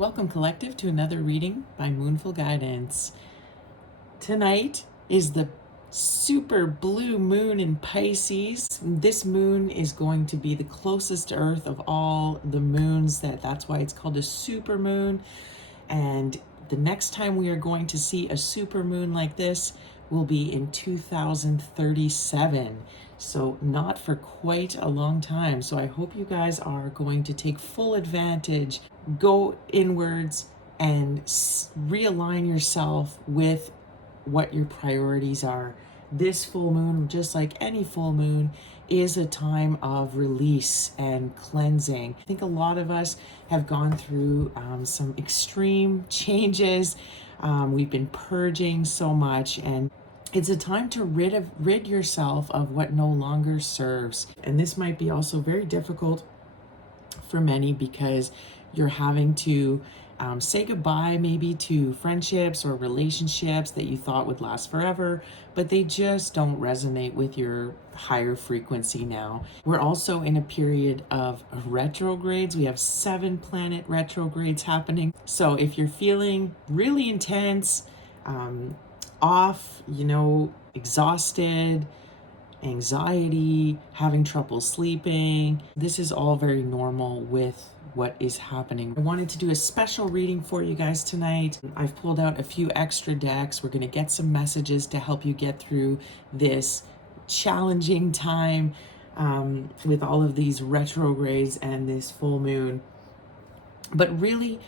Welcome, Collective, to another reading by Moonful Guidance. Tonight is the super blue moon in Pisces. This moon is going to be the closest to Earth of all the moons. That's why it's called a supermoon. And the next time we are going to see a supermoon like this will be in 2037. So not for quite a long time. So I hope you guys are going to take full advantage, go inwards and realign yourself with what your priorities are. This full moon, just like any full moon, is a time of release and cleansing. I think a lot of us have gone through some extreme changes. We've been purging so much, and it's a time to rid yourself of what no longer serves. And this might be also very difficult for many because you're having to say goodbye maybe to friendships or relationships that you thought would last forever, but they just don't resonate with your higher frequency now. We're also in a period of retrogrades. We have 7 planet retrogrades happening. So if you're feeling really intense, off, exhausted, anxiety, having trouble sleeping, this is all very normal with what is happening. I wanted to do a special reading for you guys tonight. I've pulled out a few extra decks. We're going to get some messages to help you get through this challenging time with all of these retrogrades and this full moon. But really,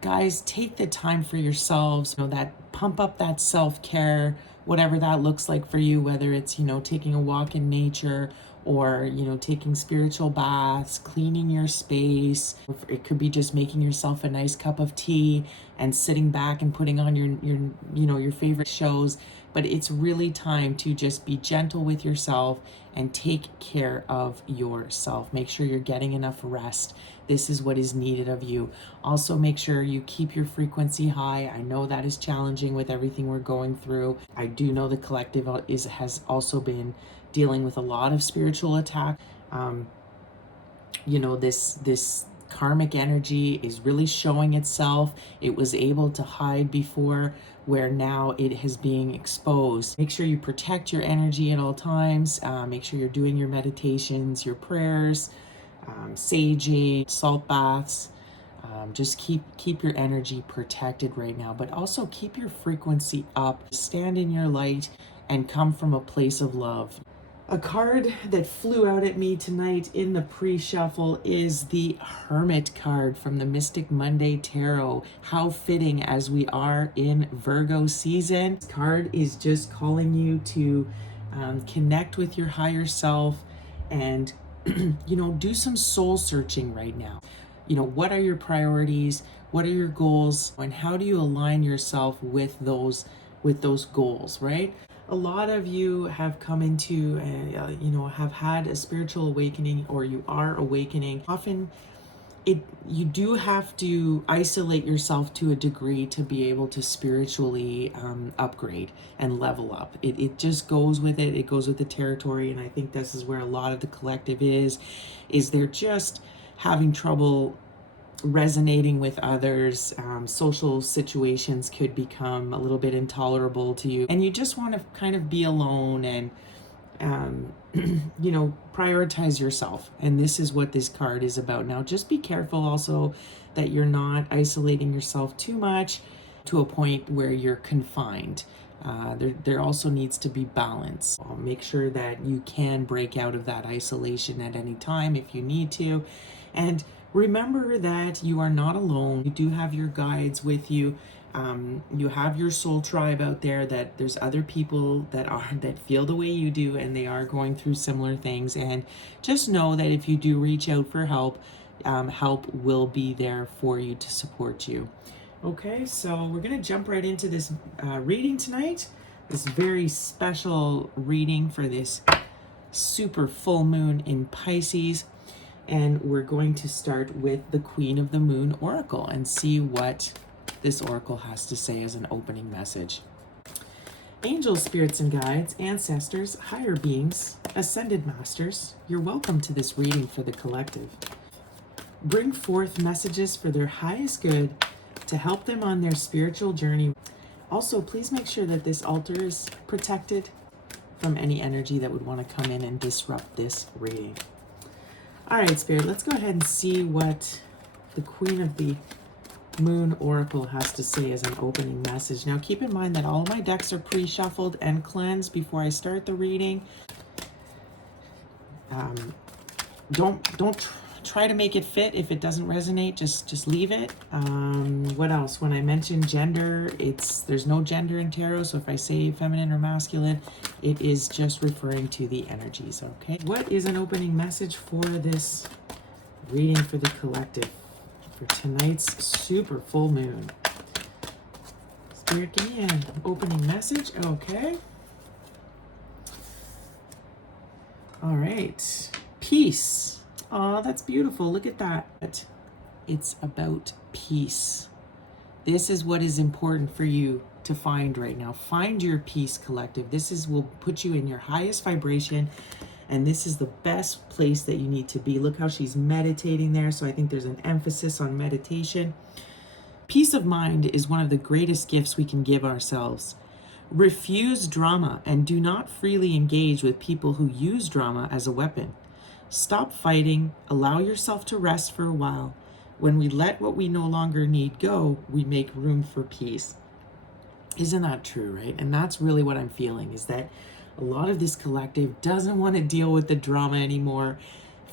guys, take the time for yourselves, that pump up that self-care, whatever that looks like for you, whether it's, taking a walk in nature or, taking spiritual baths, cleaning your space. It could be just making yourself a nice cup of tea and sitting back and putting on your favorite shows. But it's really time to just be gentle with yourself and take care of yourself. Make sure you're getting enough rest. This is what is needed of you. Also, make sure you keep your frequency high. I know that is challenging with everything we're going through. I do know the collective has also been dealing with a lot of spiritual attack. This karmic energy is really showing itself. It was able to hide before, where now it is being exposed. Make sure you protect your energy at all times. Make sure you're doing your meditations, your prayers, saging, salt baths. Just keep your energy protected right now, but also keep your frequency up. Stand in your light and come from a place of love. A card that flew out at me tonight in the pre-shuffle is the Hermit card from the Mystic Monday Tarot. How fitting as we are in Virgo season. This card is just calling you to connect with your higher self and do some soul searching right now. What are your priorities? What are your goals? And how do you align yourself with those goals, right? A lot of you have come into, have had a spiritual awakening, or you are awakening. Often you do have to isolate yourself to a degree to be able to spiritually upgrade and level up. It just goes with it. It goes with the territory. And I think this is where a lot of the collective is they're just having trouble resonating with others. Social situations could become a little bit intolerable to you, and you just want to kind of be alone and prioritize yourself. And this is what this card is about. Now, just be careful also that you're not isolating yourself too much to a point where you're confined. There also needs to be balance. Make sure that you can break out of that isolation at any time if you need to. And remember that you are not alone. You do have your guides with you. You have your soul tribe out there, that there's other people that feel the way you do, and they are going through similar things. And just know that if you do reach out for help, help will be there for you to support you. Okay, so we're going to jump right into this reading tonight. This very special reading for this super full moon in Pisces. And we're going to start with the Queen of the Moon Oracle and see what this oracle has to say as an opening message. Angels, spirits and guides, ancestors, higher beings, ascended masters, you're welcome to this reading for the collective. Bring forth messages for their highest good to help them on their spiritual journey. Also, please make sure that this altar is protected from any energy that would want to come in and disrupt this reading. All right, Spirit, let's go ahead and see what the Queen of the Moon Oracle has to say as an opening message. Now, keep in mind that all my decks are pre-shuffled and cleansed before I start the reading. Don't try to make it fit. If it doesn't resonate, just leave it. What else? When I mention gender, there's no gender in tarot, so if I say feminine or masculine, it is just referring to the energies, okay? What is an opening message for this reading for the collective for tonight's super full moon? Spirit, give me an opening message. Okay. All right. Peace. Oh, that's beautiful. Look at that. It's about peace. This is what is important for you to find right now. Find your peace, collective. Will put you in your highest vibration, and this is the best place that you need to be. Look how she's meditating there. So I think there's an emphasis on meditation. Peace of mind is one of the greatest gifts we can give ourselves. Refuse drama and do not freely engage with people who use drama as a weapon. Stop fighting, allow yourself to rest for a while. When we let what we no longer need go, we make room for peace. Isn't that true, right? And that's really what I'm feeling, is that a lot of this collective doesn't want to deal with the drama anymore.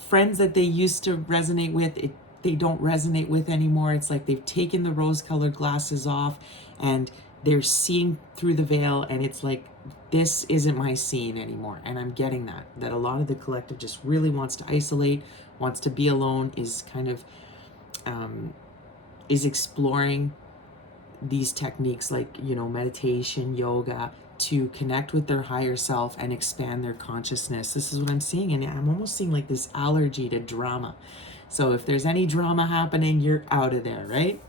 Friends that they used to resonate with, they don't resonate with anymore. It's like they've taken the rose-colored glasses off and they're seeing through the veil, and it's like, this isn't my scene anymore. And I'm getting that a lot of the collective just really wants to isolate, wants to be alone, is kind of is exploring these techniques like, meditation, yoga, to connect with their higher self and expand their consciousness. This is what I'm seeing, and I'm almost seeing like this allergy to drama. So if there's any drama happening, you're out of there, right?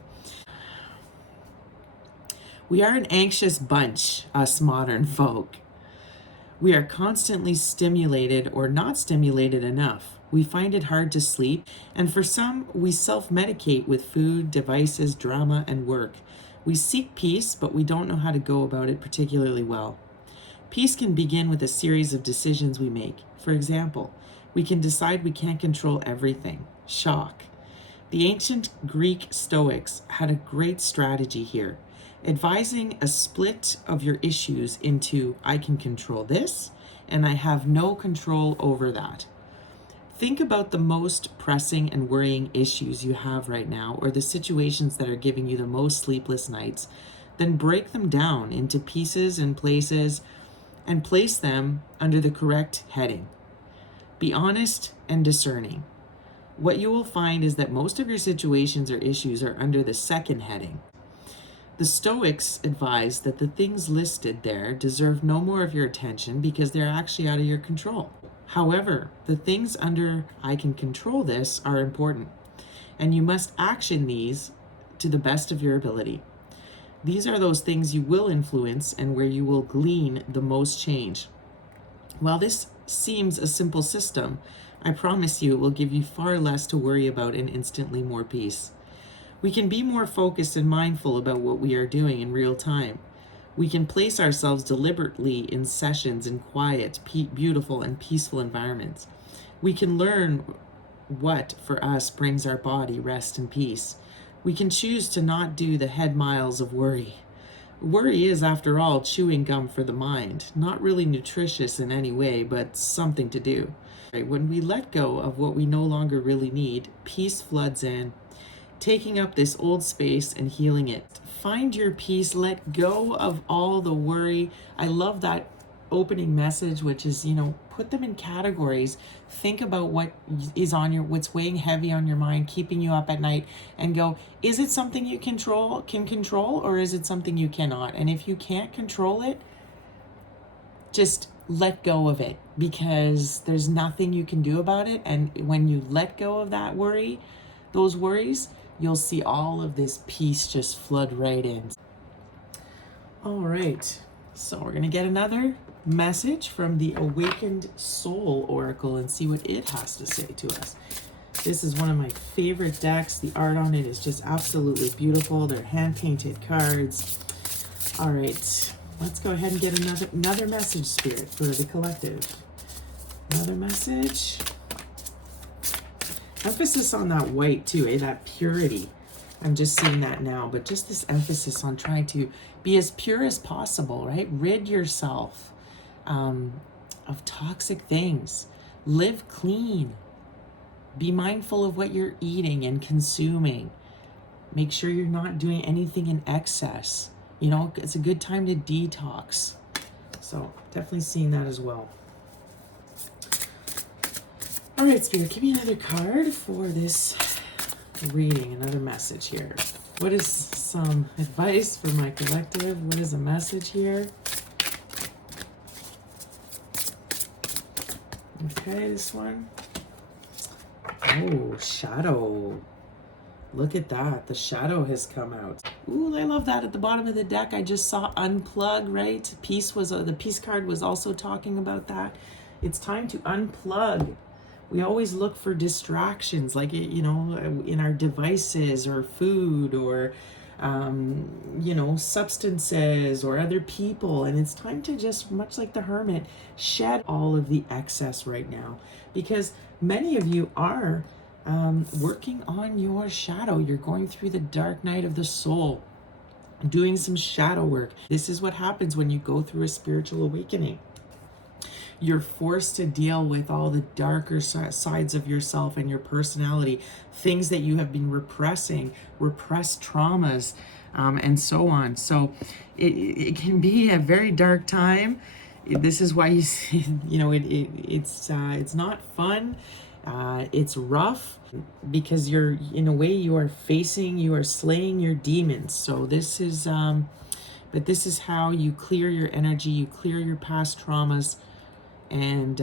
We are an anxious bunch, us modern folk. We are constantly stimulated or not stimulated enough. We find it hard to sleep, and for some, we self-medicate with food, devices, drama, and work. We seek peace, but we don't know how to go about it particularly well. Peace can begin with a series of decisions we make. For example, we can decide we can't control everything. Shock. The ancient Greek Stoics had a great strategy here, advising a split of your issues into I can control this and I have no control over that. Think about the most pressing and worrying issues you have right now, or the situations that are giving you the most sleepless nights. Then break them down into pieces and places and place them under the correct heading. Be honest and discerning. What you will find is that most of your situations or issues are under the second heading. The Stoics advise that the things listed there deserve no more of your attention because they're actually out of your control. However, the things under I can control this are important, and you must action these to the best of your ability. These are those things you will influence and where you will glean the most change. While this seems a simple system, I promise you it will give you far less to worry about and instantly more peace. We can be more focused and mindful about what we are doing in real time. We can place ourselves deliberately in sessions in quiet, beautiful, and peaceful environments. We can learn what, for us, brings our body rest and peace. We can choose to not do the head miles of worry. Worry is, after all, chewing gum for the mind. Not really nutritious in any way, but something to do. When we let go of what we no longer really need, peace floods in, taking up this old space and healing it. Find your peace, let go of all the worry. I love that opening message, which is, put them in categories. Think about what is what's weighing heavy on your mind, keeping you up at night, and go, is it something you can control, or is it something you cannot? And if you can't control it, just let go of it, because there's nothing you can do about it. And when you let go of those worries, you'll see all of this peace just flood right in. All right, so we're going to get another message from the Awakened Soul Oracle and see what it has to say to us. This is one of my favorite decks. The art on it is just absolutely beautiful. They're hand-painted cards. All right, let's go ahead and get another message, Spirit, for the collective. Another message. Emphasis on that white too, that purity. I'm just seeing that now, but just this emphasis on trying to be as pure as possible, right? Rid yourself of toxic things. Live clean. Be mindful of what you're eating and consuming. Make sure you're not doing anything in excess. You know, it's a good time to detox. So definitely seeing that as well. All right, Spirit, give me another card for this reading, another message here. What is some advice for my collective? What is a message here? Okay, this one. Oh, shadow. Look at that. The shadow has come out. Ooh, I love that. At the bottom of the deck, I just saw unplug, right? The peace card was also talking about that. It's time to unplug. We always look for distractions, like, you know, in our devices or food or, you know, substances or other people. And it's time to just, much like the hermit, shed all of the excess right now. Because many of you are working on your shadow. You're going through the dark night of the soul, doing some shadow work. This is what happens when you go through a spiritual awakening. You're forced to deal with all the darker sides of yourself and your personality, things that you have been repressing, repressed traumas, and so on. So it can be a very dark time. This is why you see, you know, it's not fun. It's rough because you're, in a way, you are slaying your demons. So this is, but this is how you clear your energy, you clear your past traumas. And,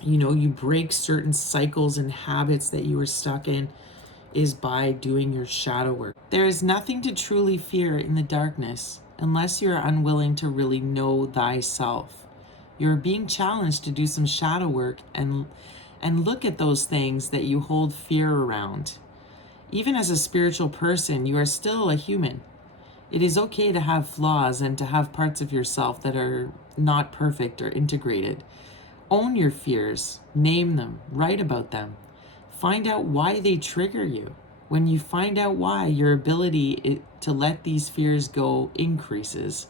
you know, you break certain cycles and habits that you were stuck in is by doing your shadow work. There is nothing to truly fear in the darkness unless you're unwilling to really know thyself. You're being challenged to do some shadow work and look at those things that you hold fear around. Even as a spiritual person, you are still a human. It is okay to have flaws and to have parts of yourself that are not perfect or integrated. Own your fears, name them, write about them. Find out why they trigger you. When you find out why, your ability to let these fears go increases.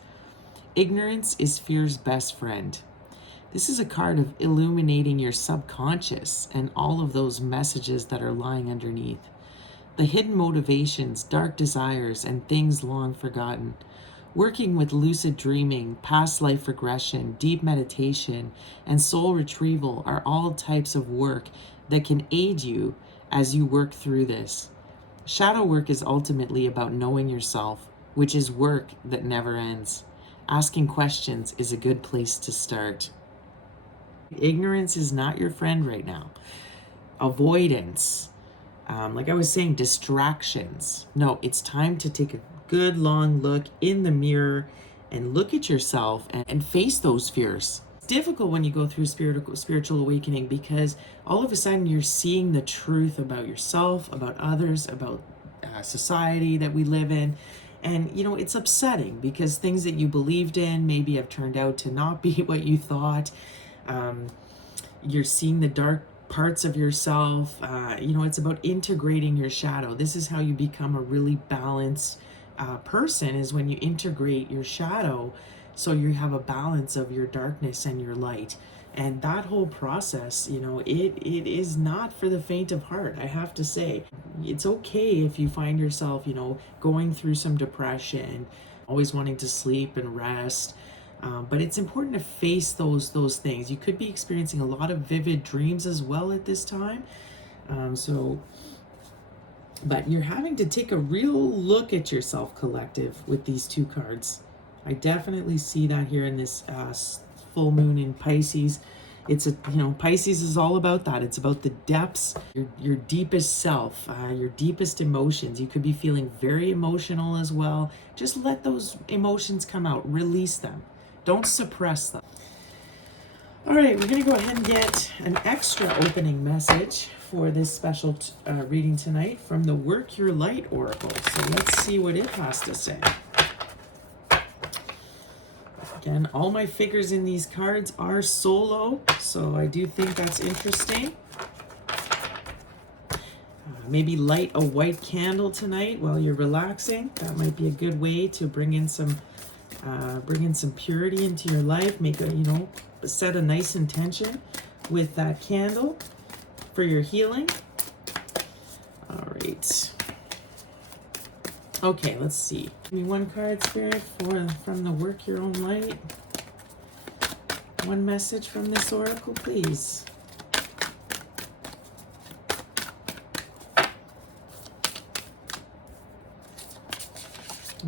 Ignorance is fear's best friend. This is a card of illuminating your subconscious and all of those messages that are lying underneath. The hidden motivations, dark desires, and things long forgotten. Working with lucid dreaming, past life regression, deep meditation, and soul retrieval are all types of work that can aid you as you work through this. Shadow work is ultimately about knowing yourself, which is work that never ends. Asking questions is a good place to start. Ignorance is not your friend right now. Avoidance. Like I was saying, distractions. No, it's time to take a good long look in the mirror and look at yourself and face those fears. It's difficult when you go through spiritual awakening because all of a sudden you're seeing the truth about yourself, about others, about society that we live in. And, you know, it's upsetting because things that you believed in maybe have turned out to not be what you thought. You're seeing the dark parts of yourself. You know, it's about integrating your shadow. This is how you become a really balanced person, is when you integrate your shadow so you have a balance of your darkness and your light. And that whole process, you know, it is not for the faint of heart, I have to say. It's okay if you find yourself, you know, going through some depression, always wanting to sleep and rest. But it's important to face those things. You could be experiencing a lot of vivid dreams as well at this time. But you're having to take a real look at yourself, collective, with these two cards. I definitely see that here in this full moon in Pisces. It's Pisces is all about that. It's about the depths, your deepest self, your deepest emotions. You could be feeling very emotional as well. Just let those emotions come out, release them. Don't suppress them. All right, we're going to go ahead and get an extra opening message for this special reading tonight from the Work Your Light Oracle. So let's see what it has to say. Again, all my figures in these cards are solo, so I do think that's interesting. Maybe light a white candle tonight while you're relaxing. That might be a good way to bring in some purity into your life. Make a, set a nice intention with that candle for your healing. All right. Okay, let's see. Give me one card, Spirit, from the Work Your Own Light. One message from this oracle, please.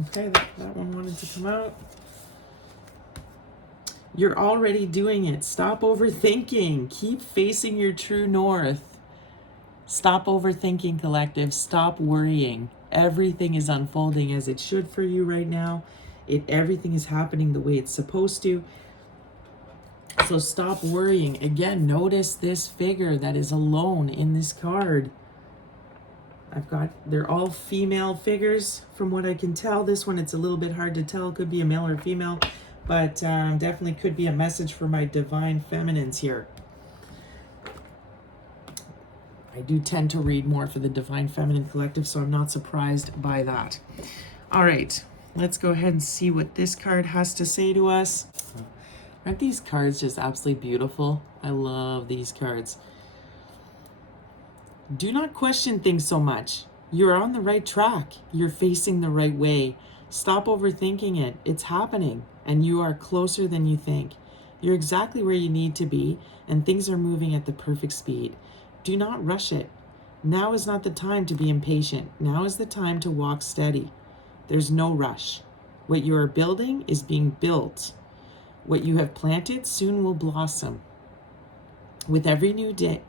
Okay, that one wanted to come out. You're already doing it. Stop overthinking. Keep facing your true north. Stop overthinking, collective. Stop worrying. Everything is unfolding as it should for you right now. Everything is happening the way it's supposed to. So stop worrying. Again, notice this figure that is alone in this card. They're all female figures from what I can tell. This one, it's a little bit hard to tell. It could be a male or female, but definitely could be a message for my divine feminines here. I do tend to read more for the divine feminine collective, so I'm not surprised by that. All right, let's go ahead and see what this card has to say to us. Aren't these cards just absolutely beautiful? I love these cards. Do not question things so much. You're on the right track. You're facing the right way. Stop overthinking it. It's happening, and you are closer than you think. You're exactly where you need to be, and things are moving at the perfect speed. Do not rush it. Now is not the time to be impatient. Now is the time to walk steady. There's no rush. What you are building is being built. What you have planted soon will blossom. With every new day,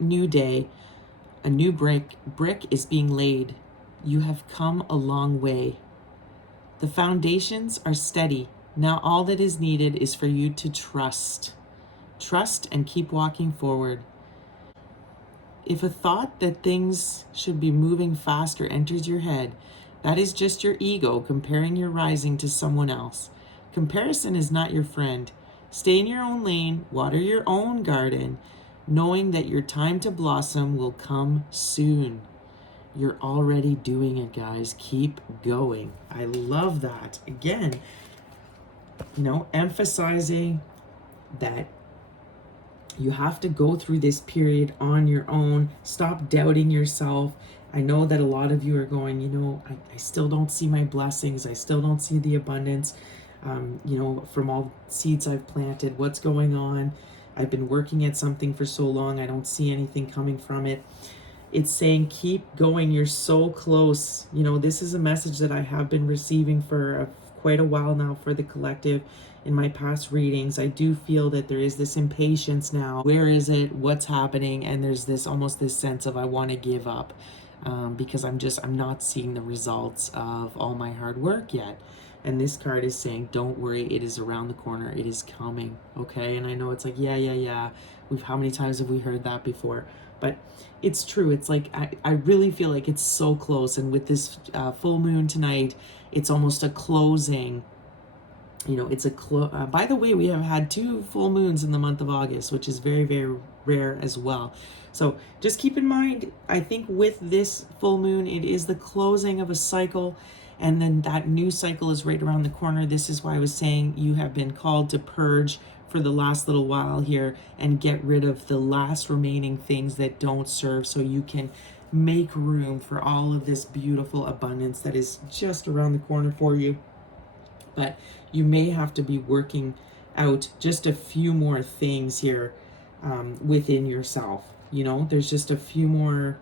a new brick is being laid. You have come a long way. The foundations are steady. Now all that is needed is for you to trust. Trust and keep walking forward. If a thought that things should be moving faster enters your head, that is just your ego comparing your rising to someone else. Comparison is not your friend. Stay in your own lane, water your own garden, knowing that your time to blossom will come soon. You're already doing it, guys. Keep going. I love that. Again, emphasizing that you have to go through this period on your own. Stop doubting yourself. I know that a lot of you are going, I still don't see my blessings. I still don't see the abundance, from all seeds I've planted. What's going on? I've been working at something for so long. I don't see anything coming from it. It's saying, keep going. You're so close. This is a message that I have been receiving for quite a while now for the collective. In my past readings, I do feel that there is this impatience now. Where is it? What's happening? And there's almost this sense of I want to give up because I'm not seeing the results of all my hard work yet. And this card is saying, don't worry, it is around the corner. It is coming, okay? And I know it's like, yeah. How many times have we heard that before? But it's true. It's like, I really feel like it's so close. And with this full moon tonight, it's almost a closing. It's by the way, we have had 2 full moons in the month of August, which is very, very rare as well. So just keep in mind, I think with this full moon, it is the closing of a cycle. And then that new cycle is right around the corner. This is why I was saying you have been called to purge for the last little while here and get rid of the last remaining things that don't serve, so you can make room for all of this beautiful abundance that is just around the corner for you. But you may have to be working out just a few more things here within yourself. There's just a few more.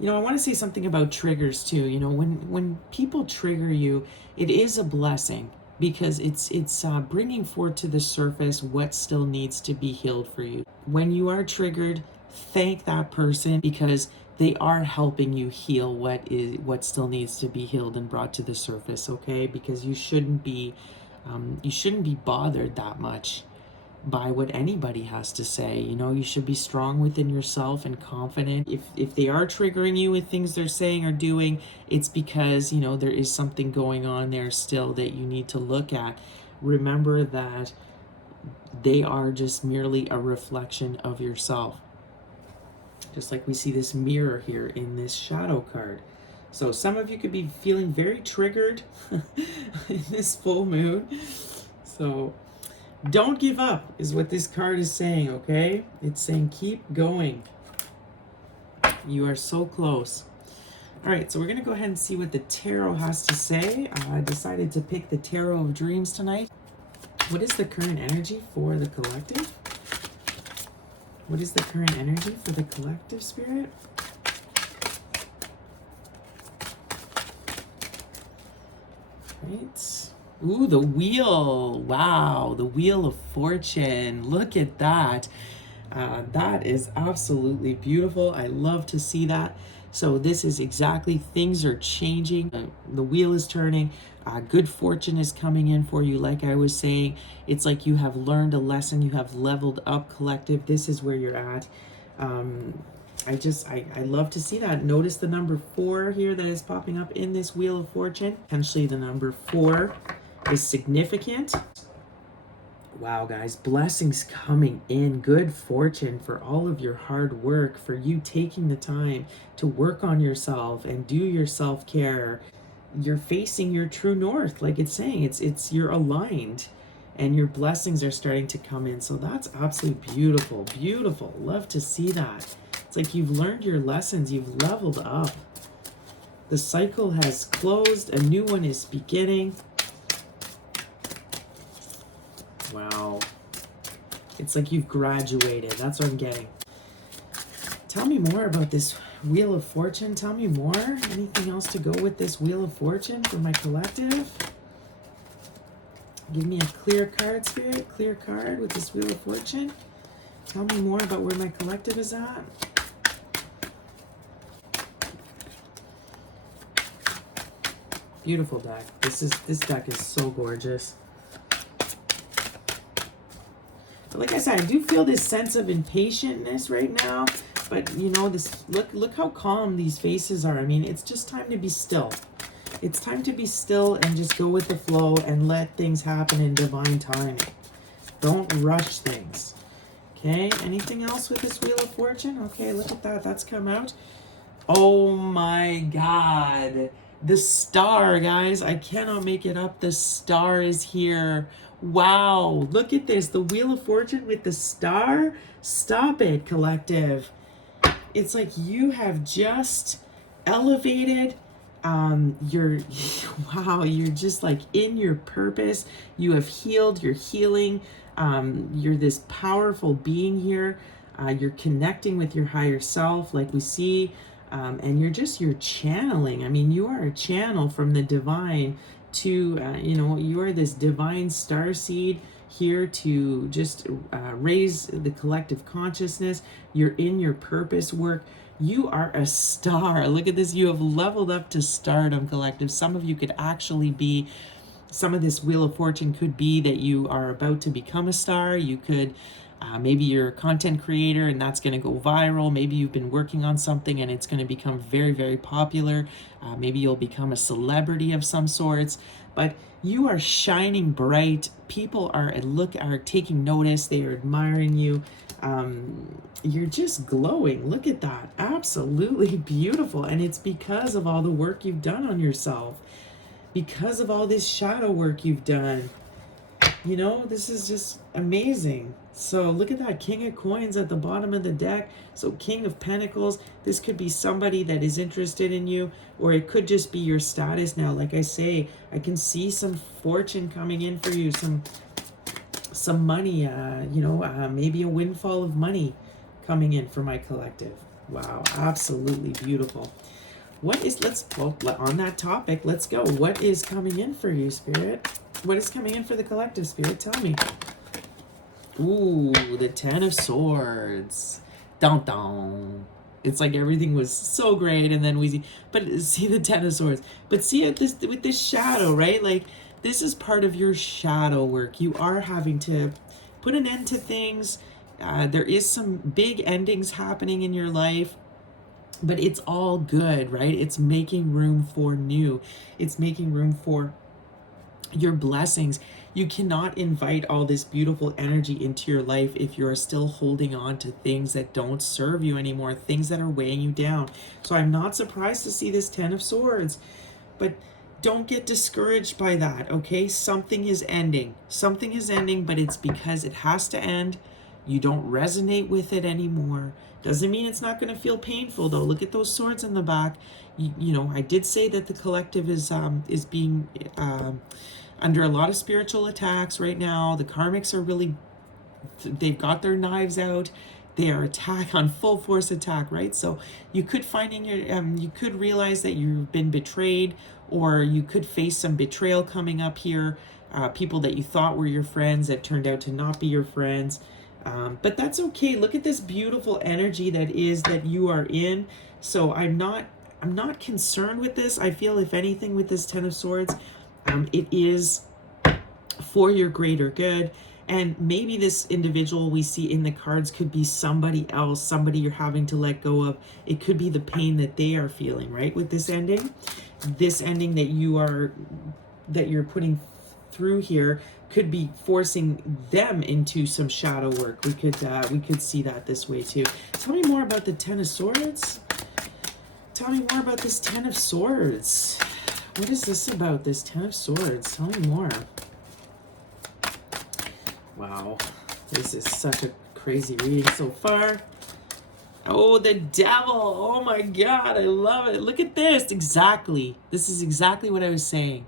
I want to say something about triggers too. When people trigger you, it is a blessing because it's bringing forth to the surface what still needs to be healed for you. When you are triggered, thank that person because they are helping you heal what still needs to be healed and brought to the surface. Okay, because you shouldn't be bothered that much by what anybody has to say. You know, you should be strong within yourself and confident. If they are triggering you with things they're saying or doing, it's because, you know, there is something going on there still that you need to look at. Remember that they are just merely a reflection of yourself. Just like we see this mirror here in this shadow card. So some of you could be feeling very triggered in this full moon. So don't give up is what this card is saying, okay? It's saying keep going. You are so close. All right, so we're going to go ahead and see what the tarot has to say. I decided to pick the Tarot of Dreams tonight. What is the current energy for the collective? What is the current energy for the collective, Spirit? Right. Ooh, the wheel. Wow, the Wheel of Fortune. Look at that. That is absolutely beautiful. I love to see that. So this is exactly, things are changing. The wheel is turning. Good fortune is coming in for you. Like I was saying, it's like you have learned a lesson. You have leveled up, collective. This is where you're at. I love to see that. Notice the number 4 here that is popping up in this Wheel of Fortune. Potentially the number 4 is significant. Wow, guys, blessings coming in, good fortune for all of your hard work, for you taking the time to work on yourself and do your self-care. You're facing your true north, like it's saying, it's you're aligned and your blessings are starting to come in. So that's absolutely beautiful, beautiful. Love to see that. It's like you've learned your lessons, you've leveled up. The cycle has closed, a new one is beginning. Wow. It's like you've graduated. That's what I'm getting. Tell me more about this Wheel of Fortune. Tell me more. Anything else to go with this Wheel of Fortune for my collective? Give me a clear card, Spirit. Clear card with this Wheel of Fortune. Tell me more about where my collective is at. Beautiful deck. This deck is so gorgeous. But like I said, I do feel this sense of impatientness right now. But you know, this look how calm these faces are. I mean, it's just time to be still. It's time to be still and just go with the flow and let things happen in divine timing. Don't rush things. Okay, anything else with this Wheel of Fortune? Okay, look at that. That's come out. Oh my God. The star, guys. I cannot make it up. The star is here. Wow. Look at this. The Wheel of Fortune with the star. Stop it, collective. It's like you have just elevated. You're just like in your purpose. You have healed. You're healing. You're this powerful being here. You're connecting with your higher self, like we see. And you're channeling. I mean, you are a channel from the divine to, you are this divine star seed here to just raise the collective consciousness. You're in your purpose work. You are a star. Look at this. You have leveled up to stardom, collective. Some of you could actually be, some of this Wheel of Fortune could be that you are about to become a star. You could, maybe you're a content creator and that's going to go viral. Maybe you've been working on something and it's going to become very, very popular. Maybe you'll become a celebrity of some sorts. But you are shining bright. People are taking notice. They are admiring you. You're just glowing. Look at that. Absolutely beautiful. And it's because of all the work you've done on yourself. Because of all this shadow work you've done. You know, this is just amazing. So look at that, King of Coins at the bottom of the deck. So King of Pentacles, this could be somebody that is interested in you, or it could just be your status now. Like I say, I can see some fortune coming in for you, some money, maybe a windfall of money coming in for my collective. Wow, absolutely beautiful. On that topic, let's go. What is coming in for you, Spirit? What is coming in for the collective, Spirit? Tell me. Ooh, the 10 of Swords. Dun dun. It's like everything was so great, and then see the 10 of Swords. But see it with this shadow, right? Like, this is part of your shadow work. You are having to put an end to things. There is some big endings happening in your life, but it's all good, right? It's making room for new. It's making room for your blessings. You cannot invite all this beautiful energy into your life if you're still holding on to things that don't serve you anymore, things that are weighing you down. So I'm not surprised to see this Ten of Swords, but don't get discouraged by that, okay? Something is ending. Something is ending, but it's because it has to end. You don't resonate with it anymore. Doesn't mean it's not going to feel painful, though. Look at those swords in the back. You know, I did say that the collective is being under a lot of spiritual attacks right now. The karmics are really, they've got their knives out. They are on full force attack, right? So you could find in your, you could realize that you've been betrayed, or you could face some betrayal coming up here. People that you thought were your friends that turned out to not be your friends. But that's okay. Look at this beautiful energy that you are in. So I'm not concerned with this. I feel, if anything, with this Ten of Swords, it is for your greater good. And maybe this individual we see in the cards could be somebody else, somebody you're having to let go of. It could be the pain that they are feeling, right? With this ending that you're putting through here could be forcing them into some shadow work. We could see that this way too. Tell me more about the Ten of Swords. Tell me more about this Ten of Swords. What is this about, this Ten of Swords? Tell me more. Wow, this is such a crazy reading so far. Oh, the Devil. Oh my God, I love it. Look at this. Exactly. This is exactly what I was saying.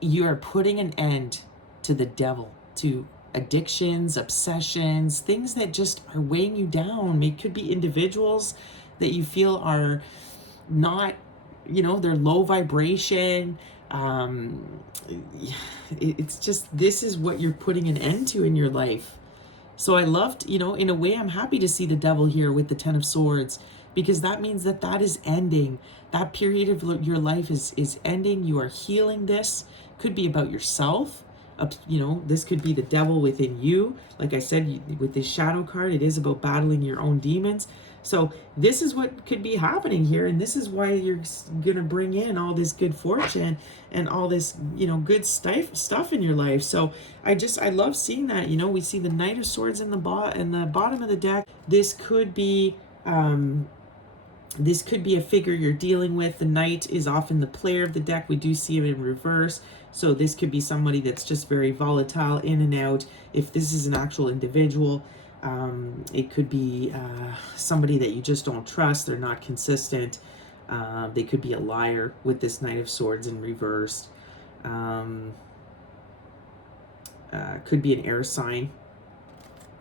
You are putting an end to the devil, to addictions, obsessions, things that just are weighing you down. It could be individuals that you feel are not, you know, they're low vibration. It's just, this is what you're putting an end to in your life. So I loved, you know, in a way, I'm happy to see the Devil here with the Ten of Swords, because that means that that is ending. That period of your life is ending. You are healing this. Could be about yourself. You know, this could be the devil within you. Like I said, with this shadow card, it is about battling your own demons. So this is what could be happening here, and this is why you're gonna bring in all this good fortune and all this, you know, good stuff in your life. So I love seeing that. You know, we see the Knight of Swords in the bottom of the deck. This could be a figure you're dealing with. The Knight is often the player of the deck. We do see him in reverse. So this could be somebody that's just very volatile, in and out. If this is an actual individual, it could be somebody that you just don't trust. They're not consistent. They could be a liar with this Knight of Swords in reversed. Could be an air sign.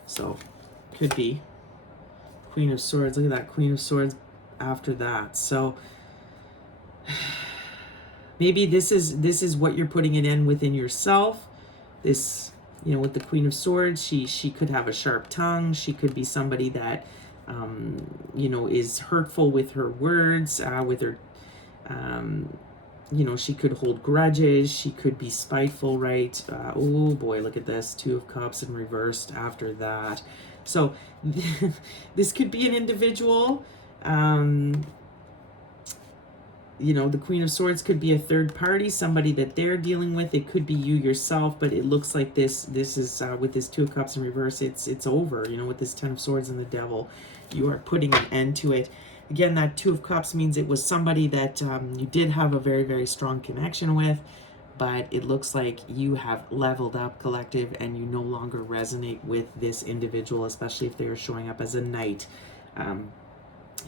So could be Queen of Swords. Look at that Queen of Swords after that. So maybe this is what you're putting it in within yourself. This, you know, with the Queen of Swords, she could have a sharp tongue. She could be somebody that you know, is hurtful with her words, with her you know, she could hold grudges. She could be spiteful, right? Oh boy, look at this, Two of Cups in reversed after that. So this could be an individual. You know, the Queen of Swords could be a third party, somebody that they're dealing with. It could be you yourself, but it looks like this is with this Two of Cups in reverse, it's over. You know, with this Ten of Swords and the Devil, you are putting an end to it. Again, that Two of Cups means it was somebody that you did have a very, very strong connection with, but it looks like you have leveled up, collective, and you no longer resonate with this individual, especially if they are showing up as a knight.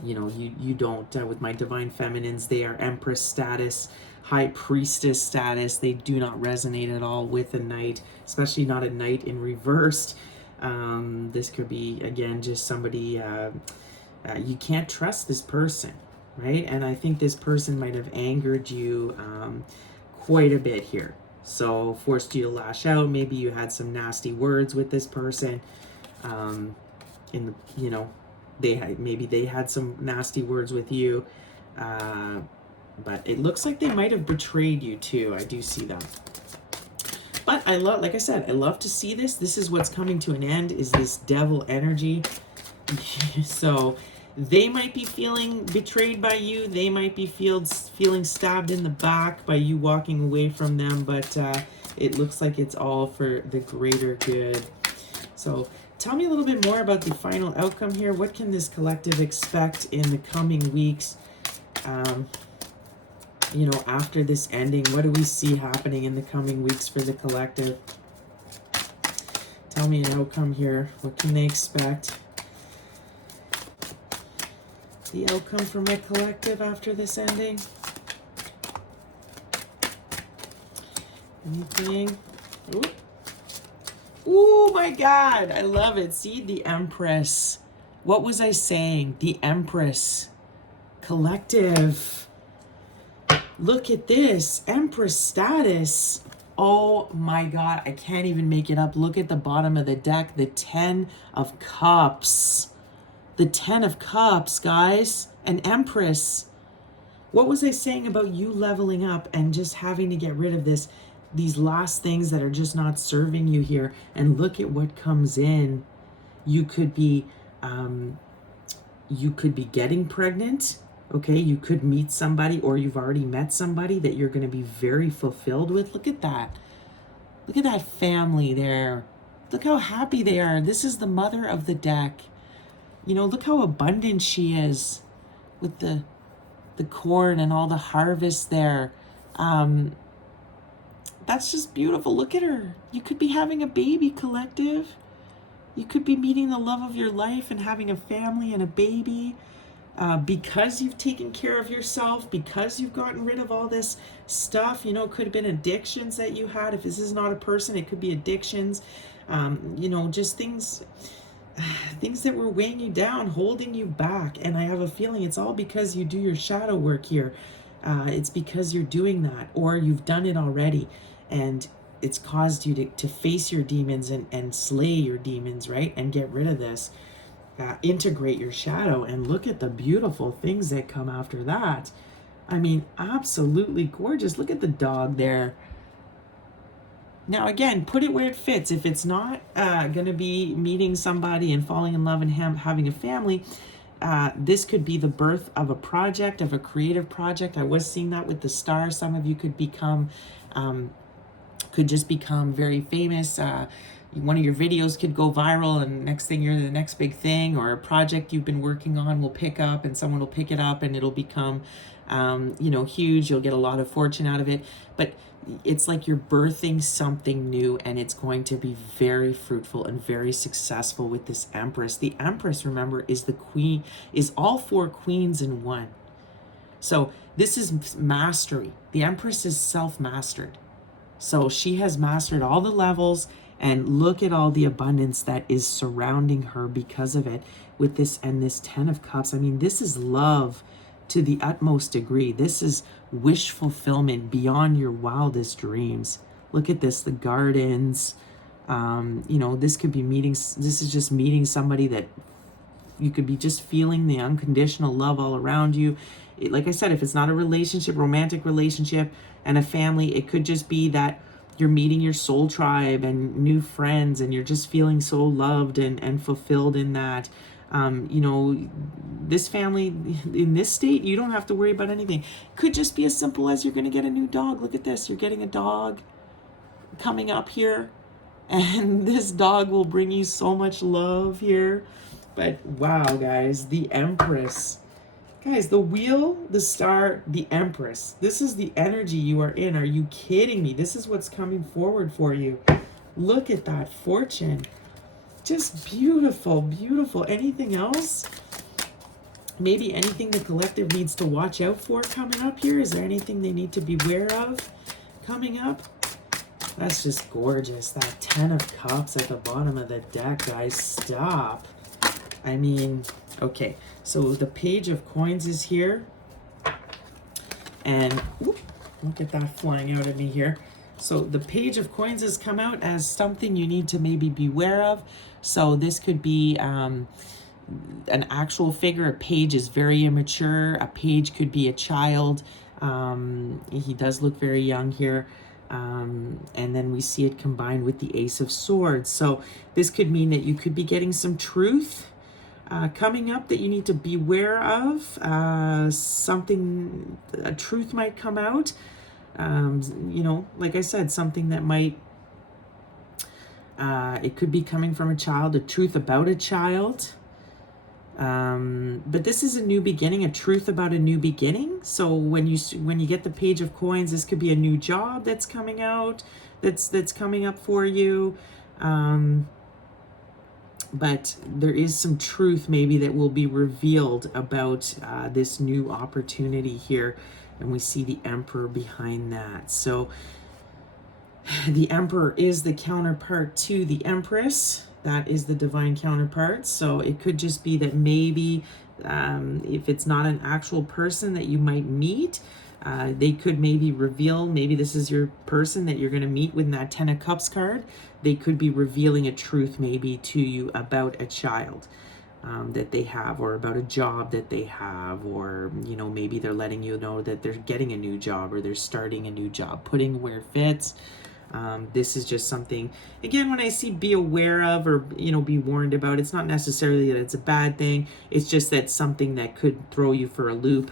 You know, you don't, with my divine feminines, they are empress status, high priestess status. They do not resonate at all with a knight, especially not a knight in reversed. This could be, again, just somebody, you can't trust this person, right? And I think this person might have angered you quite a bit here. So forced you to lash out. Maybe you had some nasty words with this person. You know, maybe they had some nasty words with you, but it looks like they might have betrayed you too. I do see that. But I love, like I said, I love to see this. This is what's coming to an end, is this devil energy. So they might be feeling betrayed by you. They might be feeling stabbed in the back by you walking away from them. But it looks like it's all for the greater good. So tell me a little bit more about the final outcome here. What can this collective expect in the coming weeks? You know, after this ending, what do we see happening in the coming weeks for the collective? Tell me an outcome here. What can they expect? The outcome for my collective after this ending? Anything? Ooh. Oh my God, I love it. See, the Empress. What was I saying? The Empress. Collective. Look at this. Empress status. Oh my God, I can't even make it up. Look at the bottom of the deck. The 10 of Cups. The 10 of Cups, guys. An Empress. What was I saying about you leveling up and just having to get rid of these last things that are just not serving you here? And look at what comes in. You could be getting pregnant. Okay, you could meet somebody, or you've already met somebody that you're going to be very fulfilled with. Look at that. Look at that family there. Look how happy they are. This is the mother of the deck. You know, look how abundant she is with the corn and all the harvest there. That's just beautiful. Look at her. You could be having a baby, collective. You could be meeting the love of your life and having a family and a baby. Because you've taken care of yourself, because you've gotten rid of all this stuff. You know, it could have been addictions that you had. If this is not a person, it could be addictions. You know, just things that were weighing you down, holding you back. And I have a feeling it's all because you do your shadow work here. It's because you're doing that, or you've done it already, and it's caused you to face your demons and slay your demons, right? And get rid of this. Integrate your shadow, and look at the beautiful things that come after that. I mean, absolutely gorgeous. Look at the dog there. Now, again, put it where it fits. If it's not going to be meeting somebody and falling in love and having a family, this could be the birth of a project, of a creative project. I was seeing that with the star. Some of you could just become very famous. One of your videos could go viral, and next thing you're the next big thing, or a project you've been working on will pick up, and someone will pick it up, and it'll become, huge. You'll get a lot of fortune out of it. But it's like you're birthing something new, and it's going to be very fruitful and very successful with this Empress. The Empress, remember, is the queen, is all four queens in one. So this is mastery. The Empress is self-mastered. So she has mastered all the levels, and look at all the abundance that is surrounding her because of it with this and this 10 of Cups. I mean, this is love to the utmost degree. This is wish fulfillment beyond your wildest dreams. Look at this, the gardens. This could be meetings. This is just meeting somebody that you could be just feeling the unconditional love all around you. Like I said, if it's not a relationship, romantic relationship and a family, it could just be that you're meeting your soul tribe and new friends, and you're just feeling so loved and fulfilled in that. This family in this state, you don't have to worry about anything. Could just be as simple as you're going to get a new dog. Look at this. You're getting a dog coming up here, and this dog will bring you so much love here. But wow, guys, the Empress. Guys, the wheel, the star, the Empress. This is the energy you are in. Are you kidding me? This is what's coming forward for you. Look at that fortune. Just beautiful, beautiful. Anything else? Maybe anything the collective needs to watch out for coming up here? Is there anything they need to be aware of coming up? That's just gorgeous. That 10 of Cups at the bottom of the deck, guys. Stop. I mean, okay. So the Page of Coins is here. And whoop, look at that flying out at me here. So the Page of Coins has come out as something you need to maybe beware of. So this could be an actual figure. A page is very immature. A page could be a child. He does look very young here. And then we see it combined with the Ace of Swords. So this could mean that you could be getting some truth coming up that you need to beware of. A truth might come out. You know, like I said, something that might, it could be coming from a child, a truth about a child. But this is a new beginning, a truth about a new beginning. So when you get the Page of Coins, this could be a new job that's coming out, that's coming up for you. But there is some truth maybe that will be revealed about this new opportunity here. And we see the Emperor behind that. So the Emperor is the counterpart to the Empress. That is the divine counterpart. So it could just be that maybe if it's not an actual person that you might meet, they could maybe reveal, maybe this is your person that you're going to meet with that 10 of Cups card. They could be revealing a truth maybe to you about a child that they have, or about a job that they have, or, you know, maybe they're letting you know that they're getting a new job, or they're starting a new job, putting where it fits. This is just something, again, when I see be aware of, or, you know, be warned about, it's not necessarily that it's a bad thing. It's just that something that could throw you for a loop.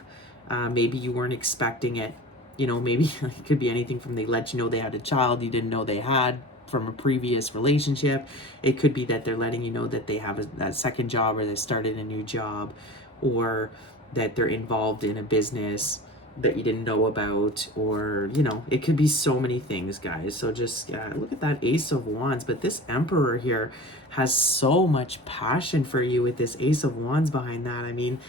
Maybe you weren't expecting it. You know, maybe it could be anything from they let you know they had a child you didn't know they had from a previous relationship. It could be that they're letting you know that they have that second job, or they started a new job, or that they're involved in a business that you didn't know about, or, you know, it could be so many things, guys. So just look at that Ace of Wands. But this Emperor here has so much passion for you with this Ace of Wands behind that. I mean,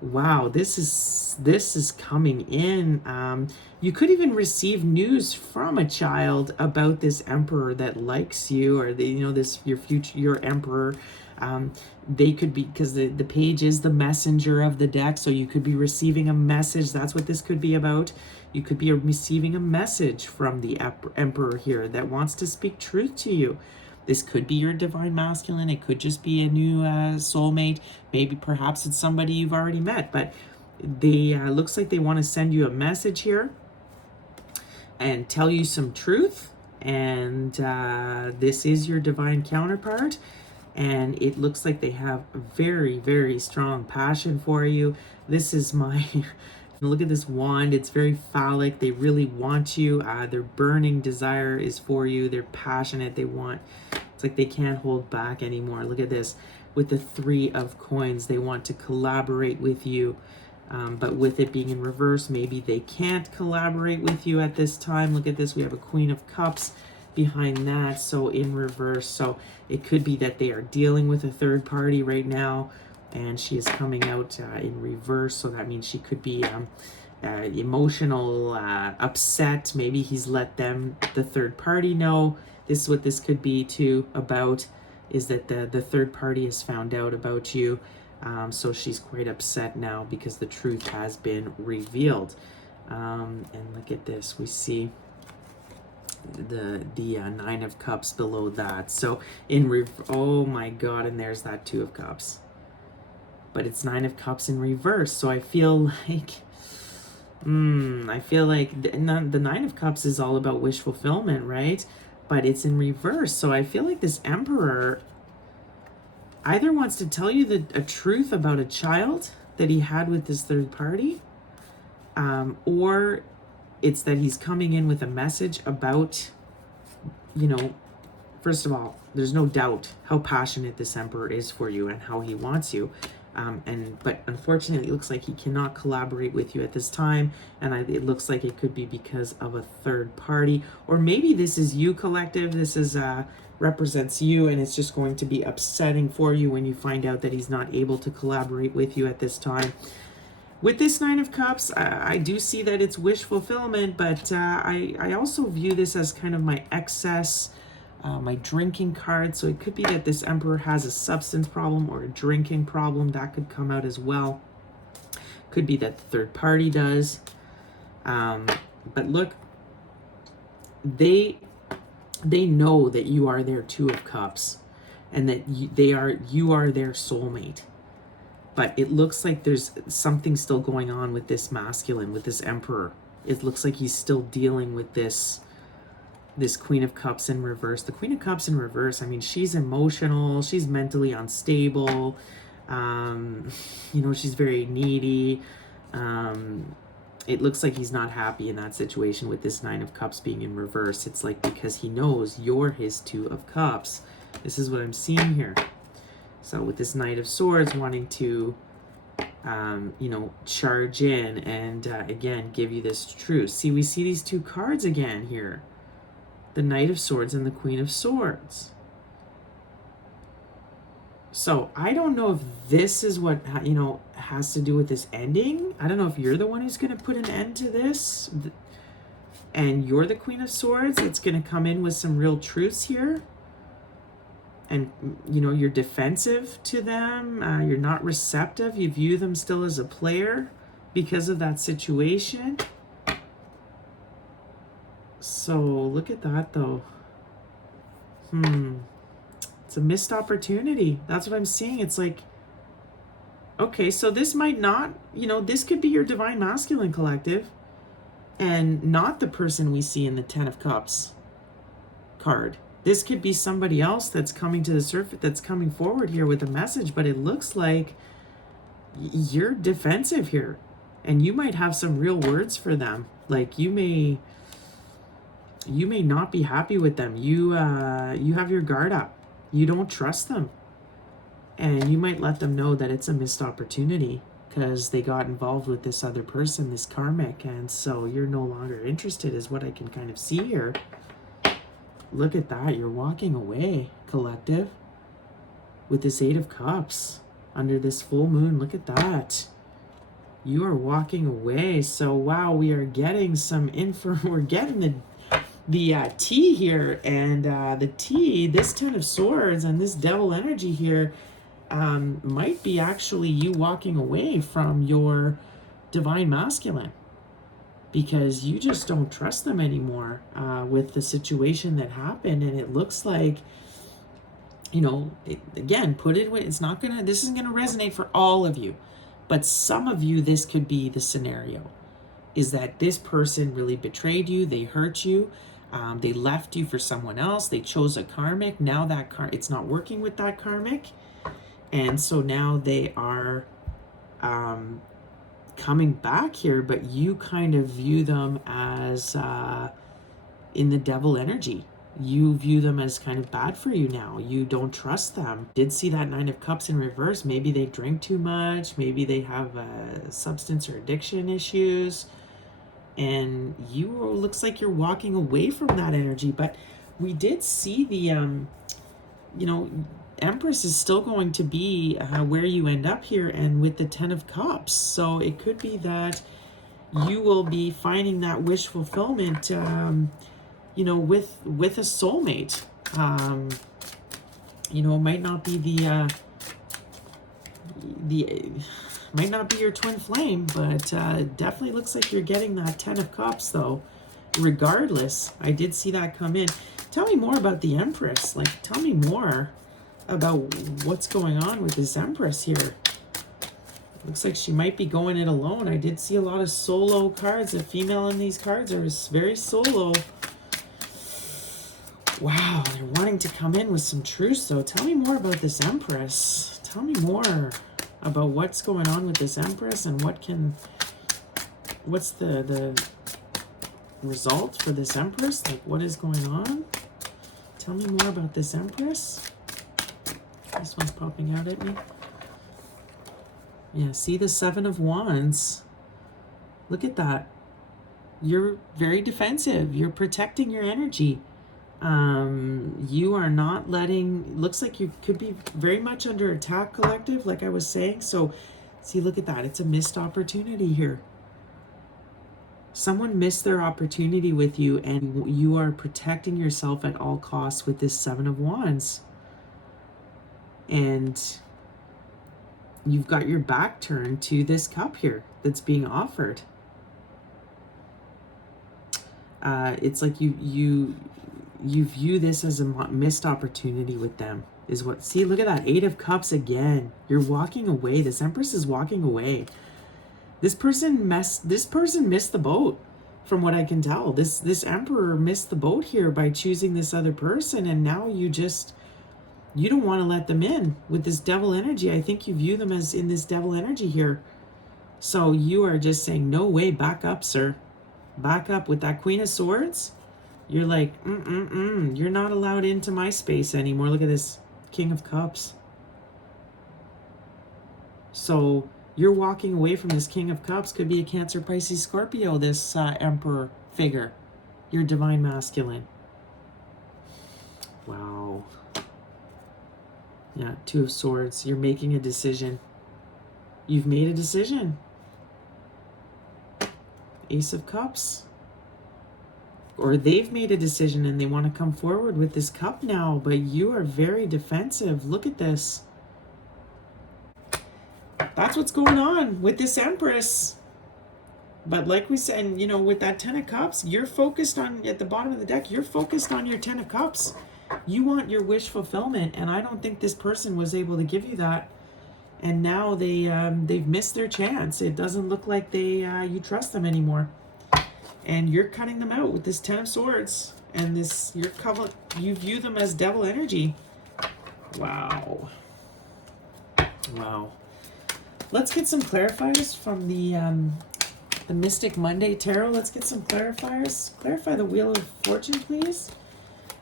wow, this is coming in. You could even receive news from a child about this Emperor that likes you, or the, you know, this your Emperor. They could be, because the page is the messenger of the deck, so you could be receiving a message. That's what this could be about. You could be receiving a message from the Emperor here that wants to speak truth to you. This could be your divine masculine. It could just be a new soulmate. Maybe perhaps it's somebody you've already met, but they looks like they want to send you a message here and tell you some truth. And this is your divine counterpart. And it looks like they have a very, very strong passion for you. This is my... Look at this wand. It's very phallic. They really want you. Their burning desire is for you. They're passionate. They want... It's like they can't hold back anymore. Look at this. With the 3 of Coins, they want to collaborate with you. But with it being in reverse, maybe they can't collaborate with you at this time. Look at this. We have a Queen of Cups behind that, so in reverse. So it could be that they are dealing with a third party right now, and she is coming out in reverse. So that means she could be emotional, upset. Maybe he's let the third party know. This is what this could be too about, is that the third party has found out about you. So she's quite upset now because the truth has been revealed. And look at this. We see the 9 of Cups below that. So oh my God, and there's that 2 of Cups. But it's 9 of Cups in reverse. So I feel like the 9 of Cups is all about wish fulfillment, right? But it's in reverse. So I feel like this Emperor either wants to tell you a truth about a child that he had with this third party, or it's that he's coming in with a message about, you know, first of all, there's no doubt how passionate this Emperor is for you and how he wants you. But unfortunately, it looks like he cannot collaborate with you at this time. And it looks like it could be because of a third party. Or maybe this is you, collective. This is represents you, and it's just going to be upsetting for you when you find out that he's not able to collaborate with you at this time. With this 9 of Cups, I do see that it's wish fulfillment, but I also view this as kind of my excess, my drinking card. So it could be that this Emperor has a substance problem or a drinking problem. That could come out as well. Could be that the third party does. But look, they know that you are their 2 of Cups, and that you are their soulmate. But it looks like there's something still going on with this masculine, with this Emperor. It looks like he's still dealing with this this Queen of Cups in reverse. The Queen of Cups in reverse, I mean, she's emotional, she's mentally unstable, you know, she's very needy. It looks like he's not happy in that situation with this Nine of Cups being in reverse. It's like because he knows you're his Two of Cups. This is what I'm seeing here. So with this Knight of Swords wanting to, you know, charge in and again, give you this truth. See, we see these two cards again here. The Knight of Swords and the Queen of Swords. So I don't know if this is what, you know, has to do with this ending. I don't know if you're the one who's going to put an end to this and you're the Queen of Swords. It's going to come in with some real truths here. And, you know, you're defensive to them. You're not receptive. You view them still as a player because of that situation. So look at that, though. It's a missed opportunity. That's what I'm seeing. It's like, okay, so this might not, you know, this could be your Divine Masculine collective and not the person we see in the Ten of Cups card. This could be somebody else that's coming to the surface, that's coming forward here with a message, but it looks like you're defensive here and you might have some real words for them. Like you may not be happy with them. You have your guard up. You don't trust them. And you might let them know that it's a missed opportunity because they got involved with this other person, this karmic, and so you're no longer interested is what I can kind of see here. Look at that. You're walking away, collective, with this Eight of Cups under this full moon. Look at that. You are walking away. So, wow, we are getting some info. We're getting the T here, and the T, this Ten of Swords and this Devil energy here might be actually you walking away from your Divine Masculine because you just don't trust them anymore with the situation that happened. And it looks like, you know, again, put it away. It's not gonna, this isn't gonna resonate for all of you, but some of you, this could be the scenario, is that this person really betrayed you, they hurt you, they left you for someone else, they chose a karmic, now that it's not working with that karmic, and so now they are coming back here, but you kind of view them as in the devil energy. You view them as kind of bad for you now. You don't trust them. Did see that Nine of Cups in reverse. Maybe they drink too much. Maybe they have substance or addiction issues. And you looks like you're walking away from that energy. But we did see the, you know, Empress is still going to be where you end up here and with the Ten of Cups. So it could be that you will be finding that wish fulfillment, you know, with a soulmate. You know, it might not be might not be your twin flame, but definitely looks like you're getting that Ten of Cups though. Regardless, I did see that come in. Tell me more about the Empress. Like, tell me more about what's going on with this Empress here. Looks like she might be going it alone. I did see a lot of solo cards. The female in these cards are very solo. Wow, they're wanting to come in with some truth. So tell me more about this Empress. Tell me more about what's going on with this Empress and what's the result for this Empress? Like, what is going on? Tell me more about this Empress. This one's popping out at me. Yeah, see the Seven of Wands. Look at that. You're very defensive. You're protecting your energy. You are not letting, looks like you could be very much under attack, collective, like I was saying. So, see, look at that. It's a missed opportunity here. Someone missed their opportunity with you, and you are protecting yourself at all costs with this Seven of Wands. And you've got your back turned to this cup here that's being offered. It's like you view this as a missed opportunity with them, is what. See, look at that Eight of Cups again. You're walking away. This Empress is walking away. This person missed the boat. from what I can tell. This Emperor missed the boat here by choosing this other person, and now you don't want to let them in with this devil energy. I think you view them as in this devil energy here. So you are just saying, no way, back up, sir. Back up. With that Queen of Swords, you're like, you're not allowed into my space anymore. Look at this King of Cups. So you're walking away from this King of Cups. Could be a Cancer, Pisces, Scorpio, this Emperor figure. Your divine masculine. Wow. Yeah, Two of Swords. You're making a decision. You've made a decision. Ace of Cups. Or they've made a decision and they want to come forward with this cup now, but you are very defensive. Look at this. That's what's going on with this Empress. But like we said, you know, with that Ten of Cups, you're focused on, at the bottom of the deck, you're focused on your Ten of Cups. You want your wish fulfillment, and I don't think this person was able to give you that. And now they've missed their chance. It doesn't look like you trust them anymore. And you're cutting them out with this Ten of Swords. And this, you view them as devil energy. Wow. Wow. Let's get some clarifiers from the Mystic Monday Tarot. Let's get some clarifiers. Clarify the Wheel of Fortune, please.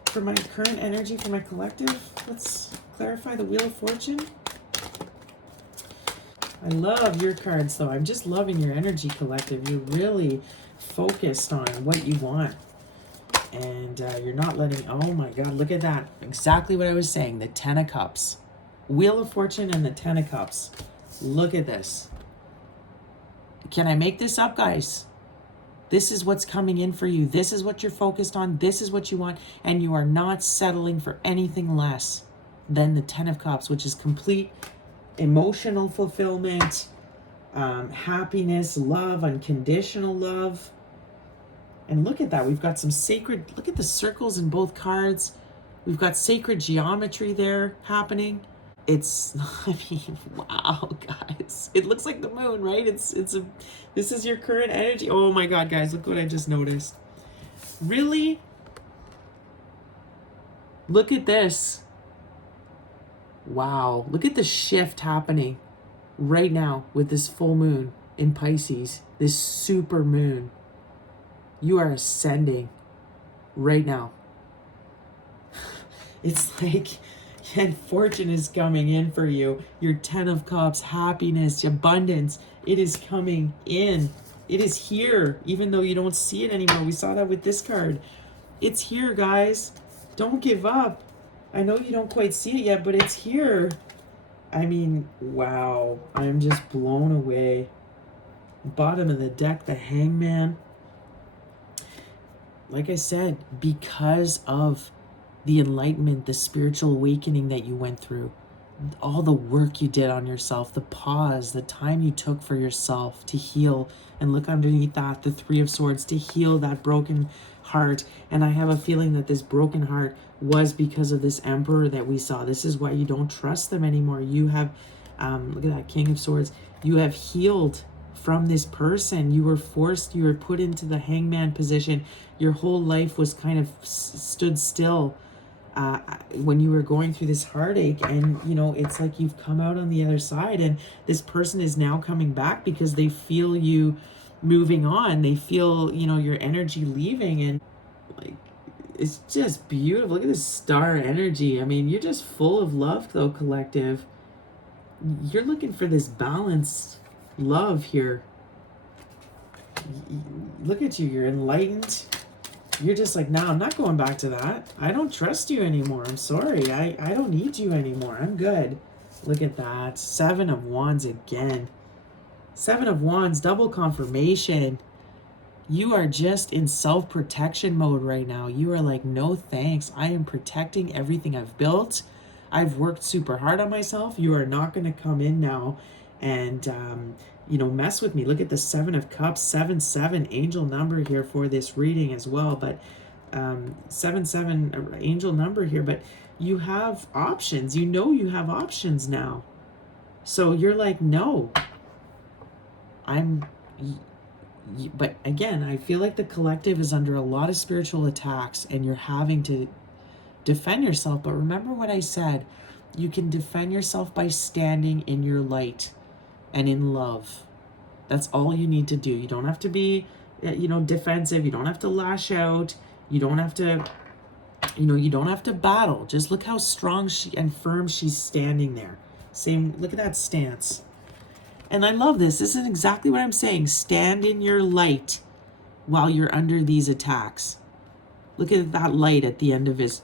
For my current energy, for my collective. Let's clarify the Wheel of Fortune. I love your cards, though. I'm just loving your energy, collective. You're really focused on what you want. And you're not letting... Oh, my God. Look at that. Exactly what I was saying. The Ten of Cups. Wheel of Fortune and the Ten of Cups. Look at this. Can I make this up, guys? This is what's coming in for you. This is what you're focused on. This is what you want. And you are not settling for anything less than the Ten of Cups, which is complete emotional fulfillment, happiness, love, unconditional love. And look at that. We've got some sacred... Look at the circles in both cards. We've got sacred geometry there happening. It's, I mean, wow, guys. It looks like the moon, right? This is your current energy. Oh my God, guys, look what I just noticed. Really? Look at this. Wow, look at the shift happening right now with this full moon in Pisces, this super moon. You are ascending right now. It's like... And fortune is coming in for you. Your Ten of Cups, happiness, abundance. It is coming in. It is here, even though you don't see it anymore. We saw that with this card. It's here, guys. Don't give up. I know you don't quite see it yet, but it's here. I mean, wow. I'm just blown away. Bottom of the deck, the Hangman. Like I said, because of the enlightenment, the spiritual awakening that you went through, all the work you did on yourself, the pause, the time you took for yourself to heal, and look underneath that, the Three of Swords, to heal that broken heart. And I have a feeling that this broken heart was because of this Emperor that we saw. This is why you don't trust them anymore. You have, look at that King of Swords. You have healed from this person. You were forced, you were put into the Hangman position. Your whole life was kind of stood still when you were going through this heartache, and you know, it's like you've come out on the other side, and this person is now coming back because they feel you moving on. They feel, you know, your energy leaving, and like, it's just beautiful. Look at this star energy. I mean, you're just full of love, though, collective. You're looking for this balanced love here. Look at you. You're enlightened. You're just like, no, I'm not going back to that. I don't trust you anymore. I'm sorry. I don't need you anymore. I'm good. Look at that. Seven of Wands again. Seven of Wands, double confirmation. You are just in self-protection mode right now. You are like, no thanks. I am protecting everything I've built. I've worked super hard on myself. You are not going to come in now and you know, mess with me. Look at the Seven of Cups, 7-7 angel number here for this reading as well. But 7-7 angel number here, but you have options. You know, you have options now. So you're like, no, But again, I feel like the collective is under a lot of spiritual attacks and you're having to defend yourself. But remember what I said, you can defend yourself by standing in your light and in love. That's all you need to do. You don't have to be, defensive. You don't have to lash out. You don't have to, you don't have to battle. Just look how strong and firm she's standing there. Same, look at that stance. And I love this. This is exactly what I'm saying. Stand in your light while you're under these attacks. Look at that light at the end of his.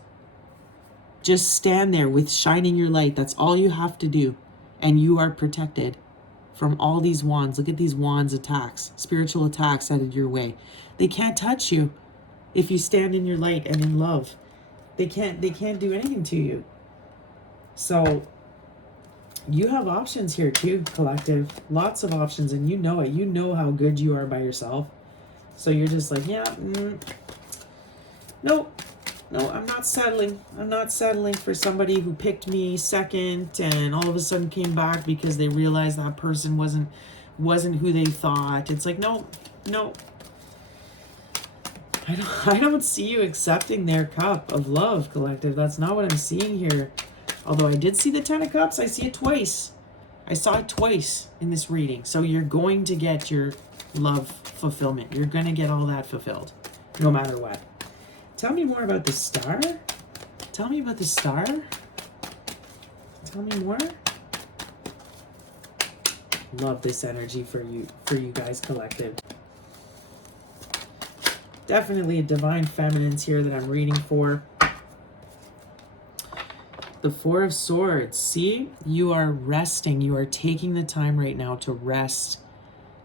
Just stand there with shining your light. That's all you have to do. And you are protected from all these wands. Look at these wands attacks, spiritual attacks headed your way. They can't touch you if you stand in your light and in love. They can't do anything to you. So you have options here too, collective. Lots of options, and you know it. You know how good you are by yourself. So you're just like, no, I'm not settling. I'm not settling for somebody who picked me second and all of a sudden came back because they realized that person wasn't who they thought. It's like, no. I don't see you accepting their cup of love, collective. That's not what I'm seeing here. Although I did see the 10 of Cups, I see it twice. I saw it twice in this reading. So you're going to get your love fulfillment. You're going to get all that fulfilled, no matter what. Tell me more about the star. Tell me about the star. Tell me more. Love this energy for you guys, collective. Definitely a divine feminine's here that I'm reading for. The Four of Swords. See, you are resting. You are taking the time right now to rest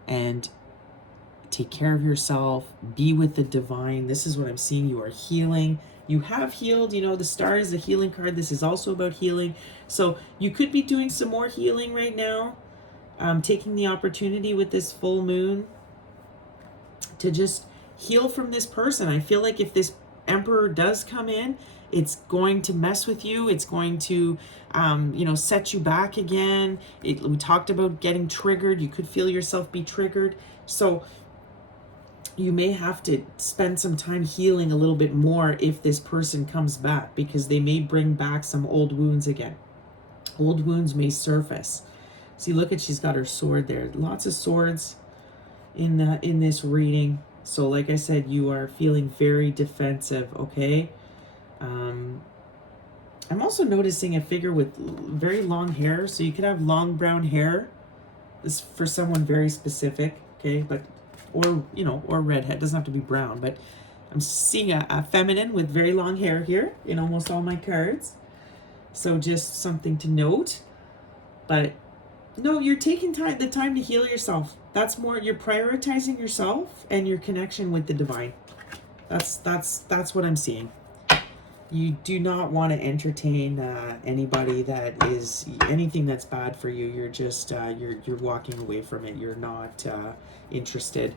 and take care of yourself. Be with the divine. This is what I'm seeing. You are healing. You have healed. The star is the healing card. This is also about healing. So you could be doing some more healing right now. Taking the opportunity with this full moon to just heal from this person. I feel like if this Emperor does come in, it's going to mess with you. It's going to, set you back again. We talked about getting triggered. You could feel yourself be triggered. So you may have to spend some time healing a little bit more if this person comes back, because they may bring back some old wounds again. Old wounds may surface. See, look she's got her sword there. Lots of swords in this reading. So like I said, you are feeling very defensive, okay? I'm also noticing a figure with very long hair. So you could have long brown hair. This is for someone very specific, okay? Or redhead. It doesn't have to be brown, but I'm seeing a feminine with very long hair here in almost all my cards. So just something to note. But no, you're taking the time to heal yourself. That's more, you're prioritizing yourself and your connection with the divine. That's what I'm seeing. You do not want to entertain anybody that is anything that's bad for you. You're just you're walking away from it. You're not interested.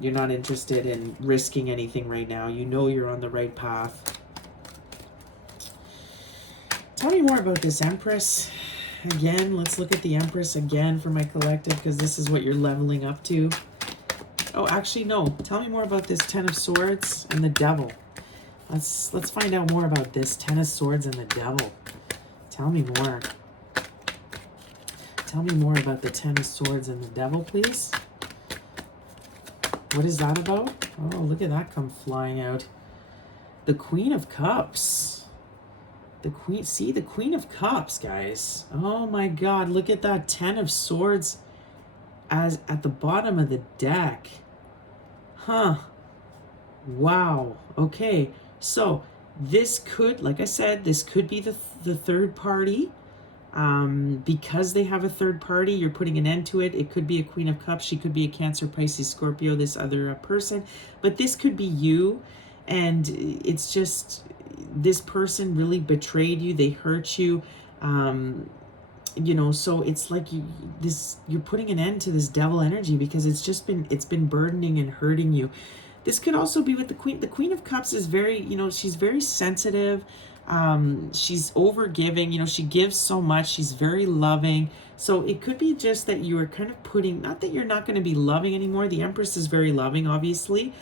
You're not interested in risking anything right now. You know you're on the right path. Tell me more about this Empress. Again, let's look at the Empress again for my collective, because this is what you're leveling up to. Oh, actually, no. Tell me more about this Ten of Swords and the Devil. Let's find out more about this Ten of Swords and the Devil. Tell me more. Tell me more about the Ten of Swords and the Devil, please. What is that about? Oh, look at that come flying out. The Queen of Cups. The Queen of Cups, guys. Oh my God, look at that Ten of Swords as at the bottom of the deck. Huh. Wow. Okay. So this could, like I said, this could be the third party. Because they have a third party, you're putting an end to it. It could be a Queen of Cups. She could be a Cancer, Pisces, Scorpio, this other person. But this could be you. And it's just, this person really betrayed you. They hurt you. So it's like you're putting an end to this devil energy, because it's been burdening and hurting you. This could also be with the Queen. The Queen of Cups is very, she's very sensitive. She's over giving, you know, she gives so much. She's very loving. So it could be just that you are kind of putting, not that you're not going to be loving anymore. The Empress is very loving, obviously.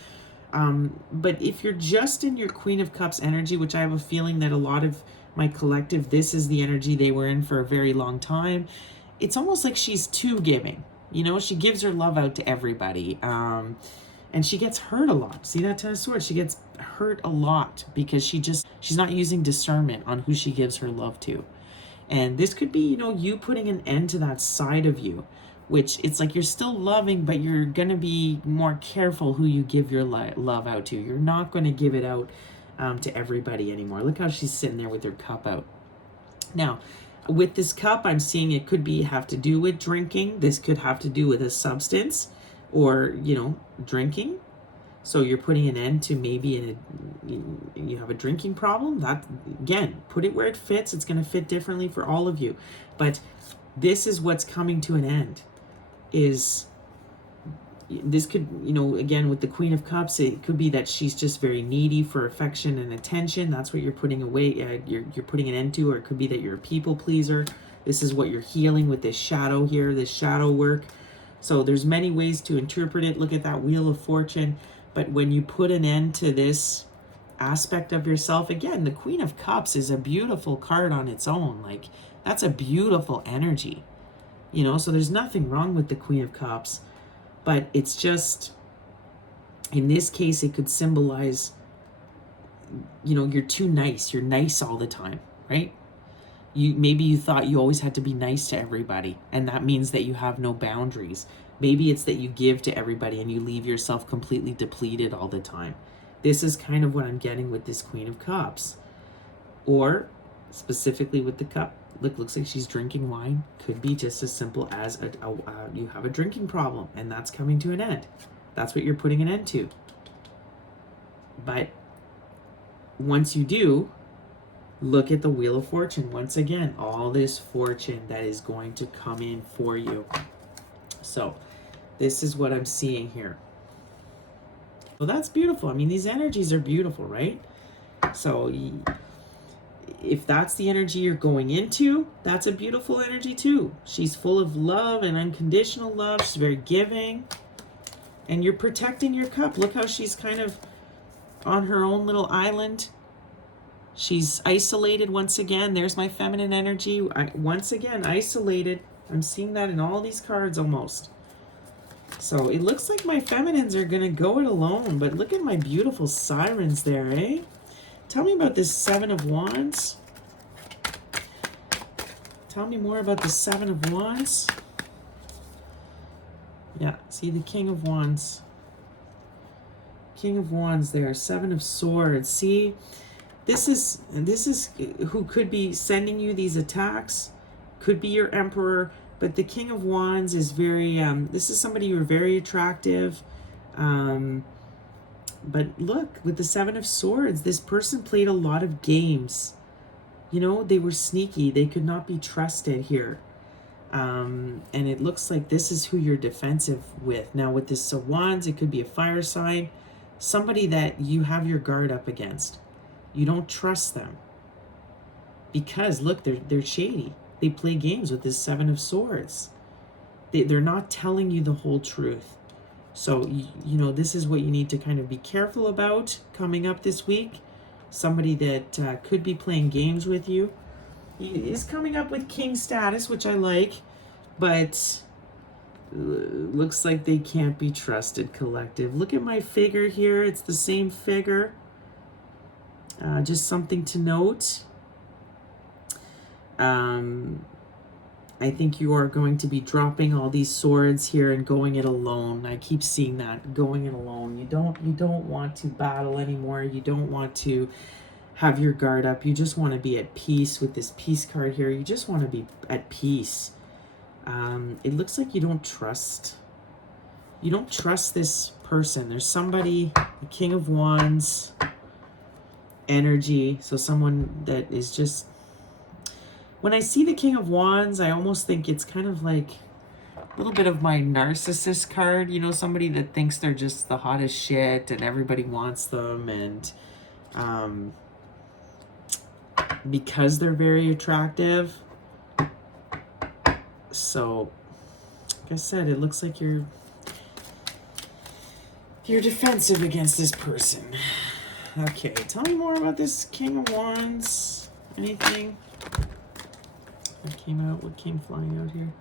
But if you're just in your Queen of Cups energy, which I have a feeling that a lot of my collective, this is the energy they were in for a very long time. It's almost like she's too giving. You know, she gives her love out to everybody. And she gets hurt a lot. See that Ten of Swords? She gets hurt a lot because she's not using discernment on who she gives her love to. And this could be, you know, you putting an end to that side of you, which it's like you're still loving, but you're going to be more careful who you give your love out to. You're not going to give it out to everybody anymore. Look how she's sitting there with her cup out. Now, with this cup, I'm seeing it could have to do with drinking. This could have to do with a substance or, you know, drinking. So you're putting an end to maybe you have a drinking problem. That, again, put it where it fits. It's going to fit differently for all of you. But this is what's coming to an end. This could, you know, again, with the Queen of Cups, it could be that she's just very needy for affection and attention. That's what you're putting away. You're putting an end to. Or it could be that you're a people pleaser. This is what you're healing with this shadow here, this shadow work. So there's many ways to interpret it. Look at that Wheel of Fortune. But when you put an end to this aspect of yourself, again, the Queen of Cups is a beautiful card on its own. Like, that's a beautiful energy, you know? So there's nothing wrong with the Queen of Cups, but it's just, in this case, it could symbolize, you know, you're too nice. You're nice all the time, right? Maybe you thought you always had to be nice to everybody, and that means that you have no boundaries. Maybe it's that you give to everybody and you leave yourself completely depleted all the time. This is kind of what I'm getting with this Queen of Cups. Or, specifically with the cup, looks like she's drinking wine. Could be just as simple as you have a drinking problem, and that's coming to an end. That's what you're putting an end to. But once you do, look at the Wheel of Fortune. Once again, all this fortune that is going to come in for you. So this is what I'm seeing here. Well, that's beautiful. I mean, these energies are beautiful, right? So if that's the energy you're going into, that's a beautiful energy too. She's full of love and unconditional love. She's very giving. And you're protecting your cup. Look how she's kind of on her own little island. She's isolated once again. There's my feminine energy. Once again, isolated. I'm seeing that in all these cards almost. So it looks like my feminines are going to go it alone. But look at my beautiful sirens there, eh? Tell me about this Seven of Wands. Tell me more about the Seven of Wands. Yeah, see the King of Wands. King of Wands there. Seven of Swords. See, this is who could be sending you these attacks. Could be your Emperor. But the King of Wands is very, this is somebody who are very attractive. But look, with the Seven of Swords, this person played a lot of games. You know, they were sneaky. They could not be trusted here. And it looks like this is who you're defensive with. Now, with this Wands, it could be a fire sign. Somebody that you have your guard up against. You don't trust them. Because, look, they're shady. They play games with this Seven of Swords. They're not telling you the whole truth. So, you know, this is what you need to kind of be careful about coming up this week. Somebody that could be playing games with you. He is coming up with king status, which I like. But looks like they can't be trusted, collective. Look at my figure here. It's the same figure. Just something to note. I think you are going to be dropping all these swords here and going it alone. I keep seeing that, going it alone. You don't want to battle anymore. You don't want to have your guard up. You just want to be at peace with this peace card here. You just want to be at peace. It looks like you don't trust this person. There's somebody, the King of Wands energy. So someone that is just, when I see the King of Wands, I almost think it's kind of like a little bit of my narcissist card. You know, somebody that thinks they're just the hottest shit and everybody wants them. And because they're very attractive. So, like I said, it looks like you're defensive against this person. Okay, tell me more about this King of Wands. Anything that came out? What came flying out here?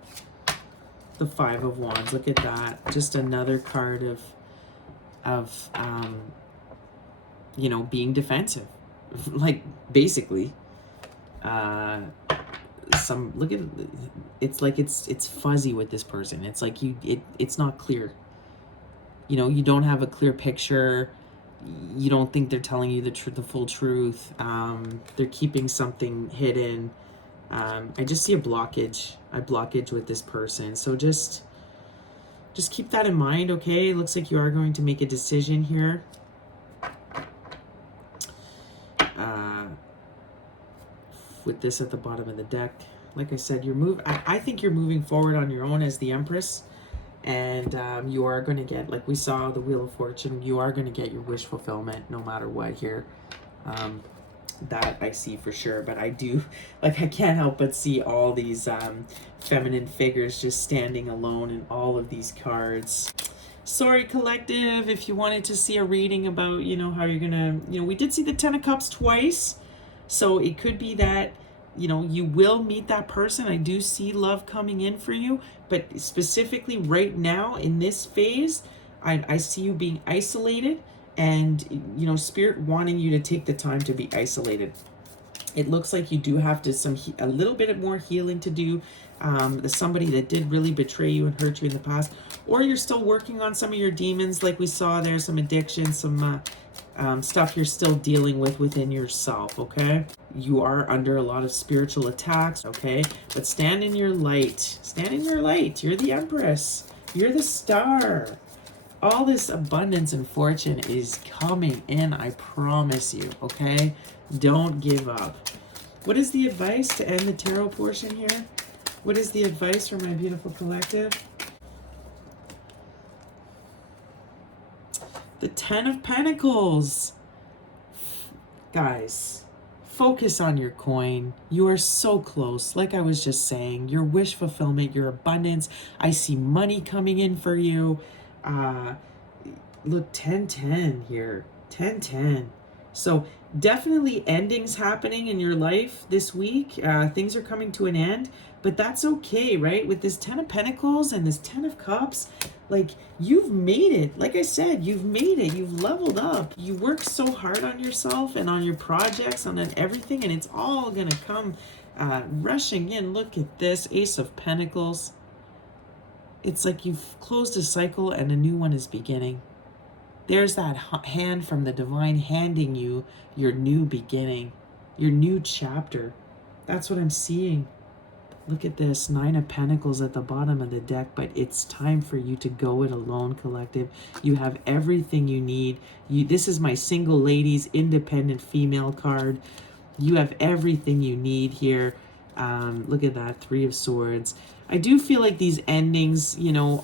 The Five of Wands. Look at that. Just another card of you know, being defensive. Like, basically. Look at, it's like it's fuzzy with this person. It's like it's not clear. You know, you don't have a clear picture. You don't think they're telling you the full truth. They're keeping something hidden. I just see a blockage with this person. So just keep that in mind, okay? It looks like you are going to make a decision here. With this at the bottom of the deck, like I said, I think you're moving forward on your own as the Empress, and you are going to get, like we saw the Wheel of Fortune, you are going to get your wish fulfillment no matter what here. That I see for sure. But I do, like, I can't help but see all these feminine figures just standing alone in all of these cards. Sorry, collective, if you wanted to see a reading about, you know, how you're gonna, you know, we did see the Ten of Cups twice, so it could be that, you know, you will meet that person. I do see love coming in for you, but specifically right now in this phase, I see you being isolated, and, you know, Spirit wanting you to take the time to be isolated. It looks like you do have to a little bit more healing to do. Somebody that did really betray you and hurt you in the past, or you're still working on some of your demons, like we saw there, some addiction, some stuff you're still dealing with within yourself, okay? You are under a lot of spiritual attacks, okay? But stand in your light. Stand in your light. You're the Empress. You're the star. All this abundance and fortune is coming in, I promise you, okay? Don't give up. What is the advice to end the tarot portion here? What is the advice for my beautiful collective? The Ten of Pentacles. Guys, focus on your coin. You are so close. Like I was just saying, your wish fulfillment, your abundance. I see money coming in for you. Look, 10-10 here. 10-10. So definitely endings happening in your life this week. Things are coming to an end, but that's okay, right? With this 10 of Pentacles and this 10 of Cups, like, you've made it. Like I said, you've made it. You've leveled up. You work so hard on yourself and on your projects, on everything, and it's all going to come rushing in. Look at this, Ace of Pentacles. It's like you've closed a cycle and a new one is beginning. There's that hand from the divine handing you your new beginning, your new chapter. That's what I'm seeing. Look at this, Nine of Pentacles at the bottom of the deck, but it's time for you to go it alone, collective. You have everything you need. This is my single ladies, independent female card. You have everything you need here. Look at that, Three of Swords. I do feel like these endings, you know,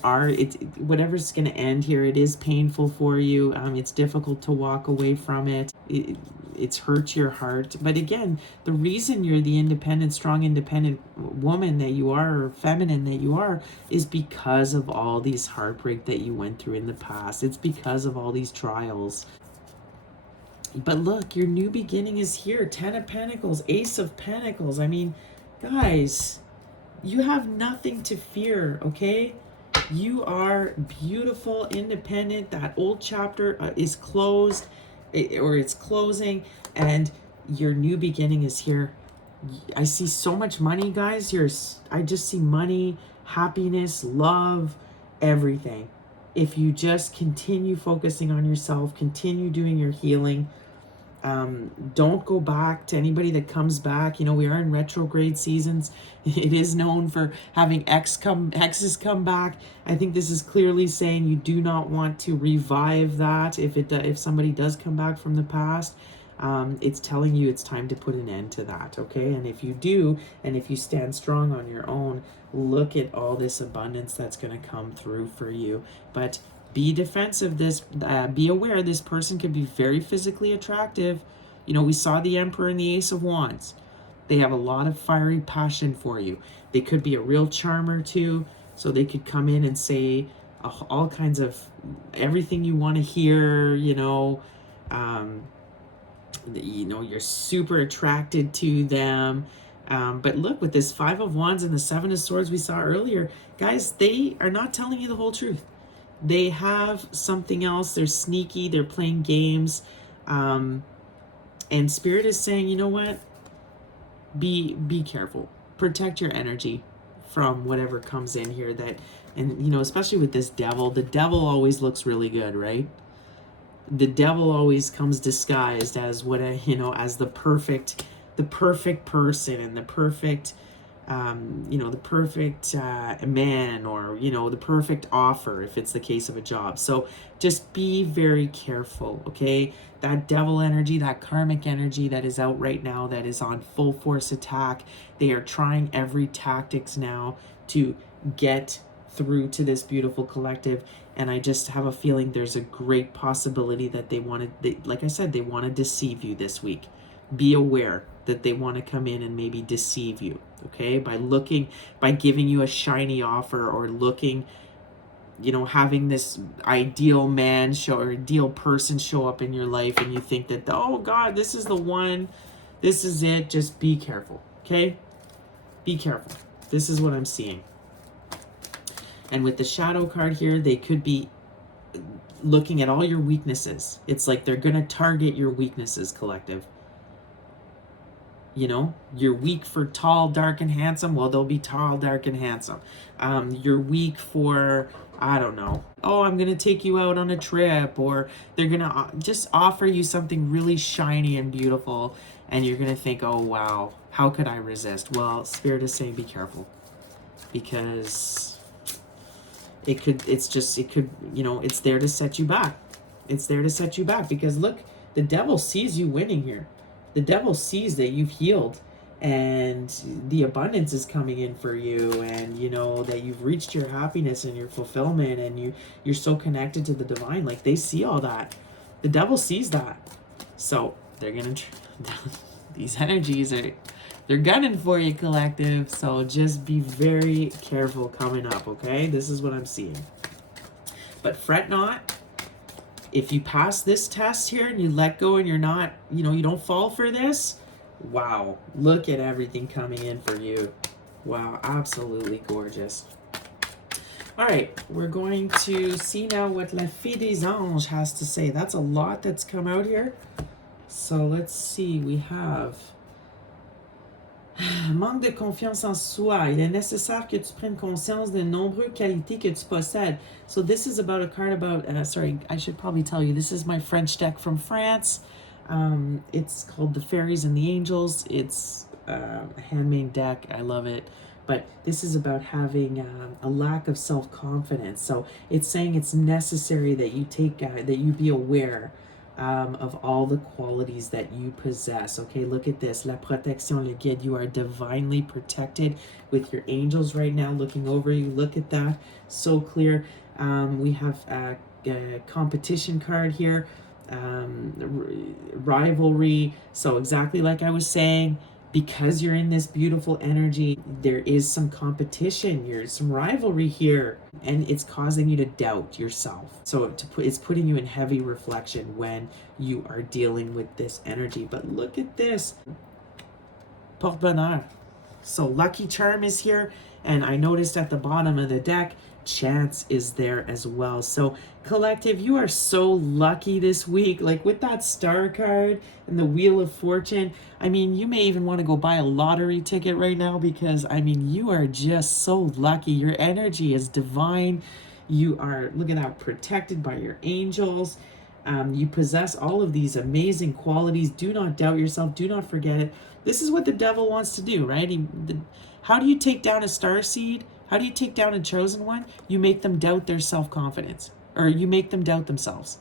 whatever's going to end here, it is painful for you. It's difficult to walk away from it. It's hurt your heart. But again, the reason you're the independent, strong, independent woman that you are, or feminine that you are, is because of all these heartbreak that you went through in the past. It's because of all these trials. But look, your new beginning is here. 10 of Pentacles, Ace of Pentacles. I mean, guys, you have nothing to fear, okay? You are beautiful, independent. That old chapter is closed, or it's closing, and your new beginning is here. I see so much money, guys. I just see money, happiness, love, everything. If you just continue focusing on yourself, continue doing your healing, don't go back to anybody that comes back. You know, we are in retrograde seasons. It is known for having exes come back. I think this is clearly saying you do not want to revive that. If somebody does come back from the past, it's telling you it's time to put an end to that, okay? And if you do, and if you stand strong on your own, look at all this abundance that's going to come through for you. But be defensive. Be aware this person could be very physically attractive. You know, we saw the Emperor and the Ace of Wands. They have a lot of fiery passion for you. They could be a real charmer too. So they could come in and say all kinds of everything you want to hear, you're super attracted to them. But look, with this Five of Wands and the Seven of Swords we saw earlier, guys, they are not telling you the whole truth. They have something else. They're sneaky. They're playing games. And Spirit is saying, you know what? Be careful. Protect your energy from whatever comes in here. And especially with this devil, the devil always looks really good, right? The devil always comes disguised as as the perfect person and the perfect man, or the perfect offer if it's the case of a job. So just be very careful, okay? That devil energy, that karmic energy that is out right now, that is on full force attack. They are trying every tactics now to get through to this beautiful collective, and I just have a feeling there's a great possibility that like I said, they want to deceive you this week. Be aware that they want to come in and maybe deceive you, okay? By giving you a shiny offer, or looking, having this ideal man or ideal person show up in your life, and you think that, oh God, this is the one, this is it. Just be careful, okay? Be careful. This is what I'm seeing. And with the Shadow card here, they could be looking at all your weaknesses. It's like they're going to target your weaknesses, collective. You're weak for tall, dark, and handsome. Well, they'll be tall, dark, and handsome. You're weak for, I don't know, oh, I'm going to take you out on a trip, or they're going to just offer you something really shiny and beautiful, and you're going to think, oh, wow, how could I resist? Well, Spirit is saying be careful, because it's there to set you back. It's there to set you back, because look, the devil sees you winning here. The devil sees that you've healed, and the abundance is coming in for you, and that you've reached your happiness and your fulfillment, and you're so connected to the divine. Like, they see all that. The devil sees that. So they're gonna these energies they're gunning for you, collective. So just be very careful coming up, okay? This is what I'm seeing. But fret not. If you pass this test here and you let go, and you're not, you don't fall for this, wow, look at everything coming in for you. Wow, absolutely gorgeous. All right, we're going to see now what La Fée des Anges has to say. That's a lot that's come out here. So let's see, we have manque de confiance en soi. Il est nécessaire que tu prennes conscience des nombreuses qualités que tu possèdes. So this is about a card about, sorry, I should probably tell you, this is my French deck from France. It's called The Fairies and the Angels. It's a handmade deck. I love it. But this is about having a lack of self-confidence. So it's saying it's necessary that you that you be aware of all the qualities that you possess. Okay, look at this. La protection, le guide. You are divinely protected with your angels right now looking over you. Look at that. So clear. We have a competition card here. Rivalry. So exactly like I was saying, because you're in this beautiful energy, there is some competition here, some rivalry here, and it's causing you to doubt yourself. So it's putting you in heavy reflection when you are dealing with this energy. But look at this. Porte bonheur. So lucky charm is here, and I noticed at the bottom of the deck, chance is there as well. So collective, you are so lucky this week, like with that star card and the wheel of fortune. I mean, you may even want to go buy a lottery ticket right now, because I mean, you are just so lucky. Your energy is divine. You are, look at that, protected by your angels. You possess all of these amazing qualities. Do not doubt yourself. Do not forget it. This is what the devil wants to do, right? How do you take down a star seed? How do you take down a chosen one? You make them doubt their self-confidence, or you make them doubt themselves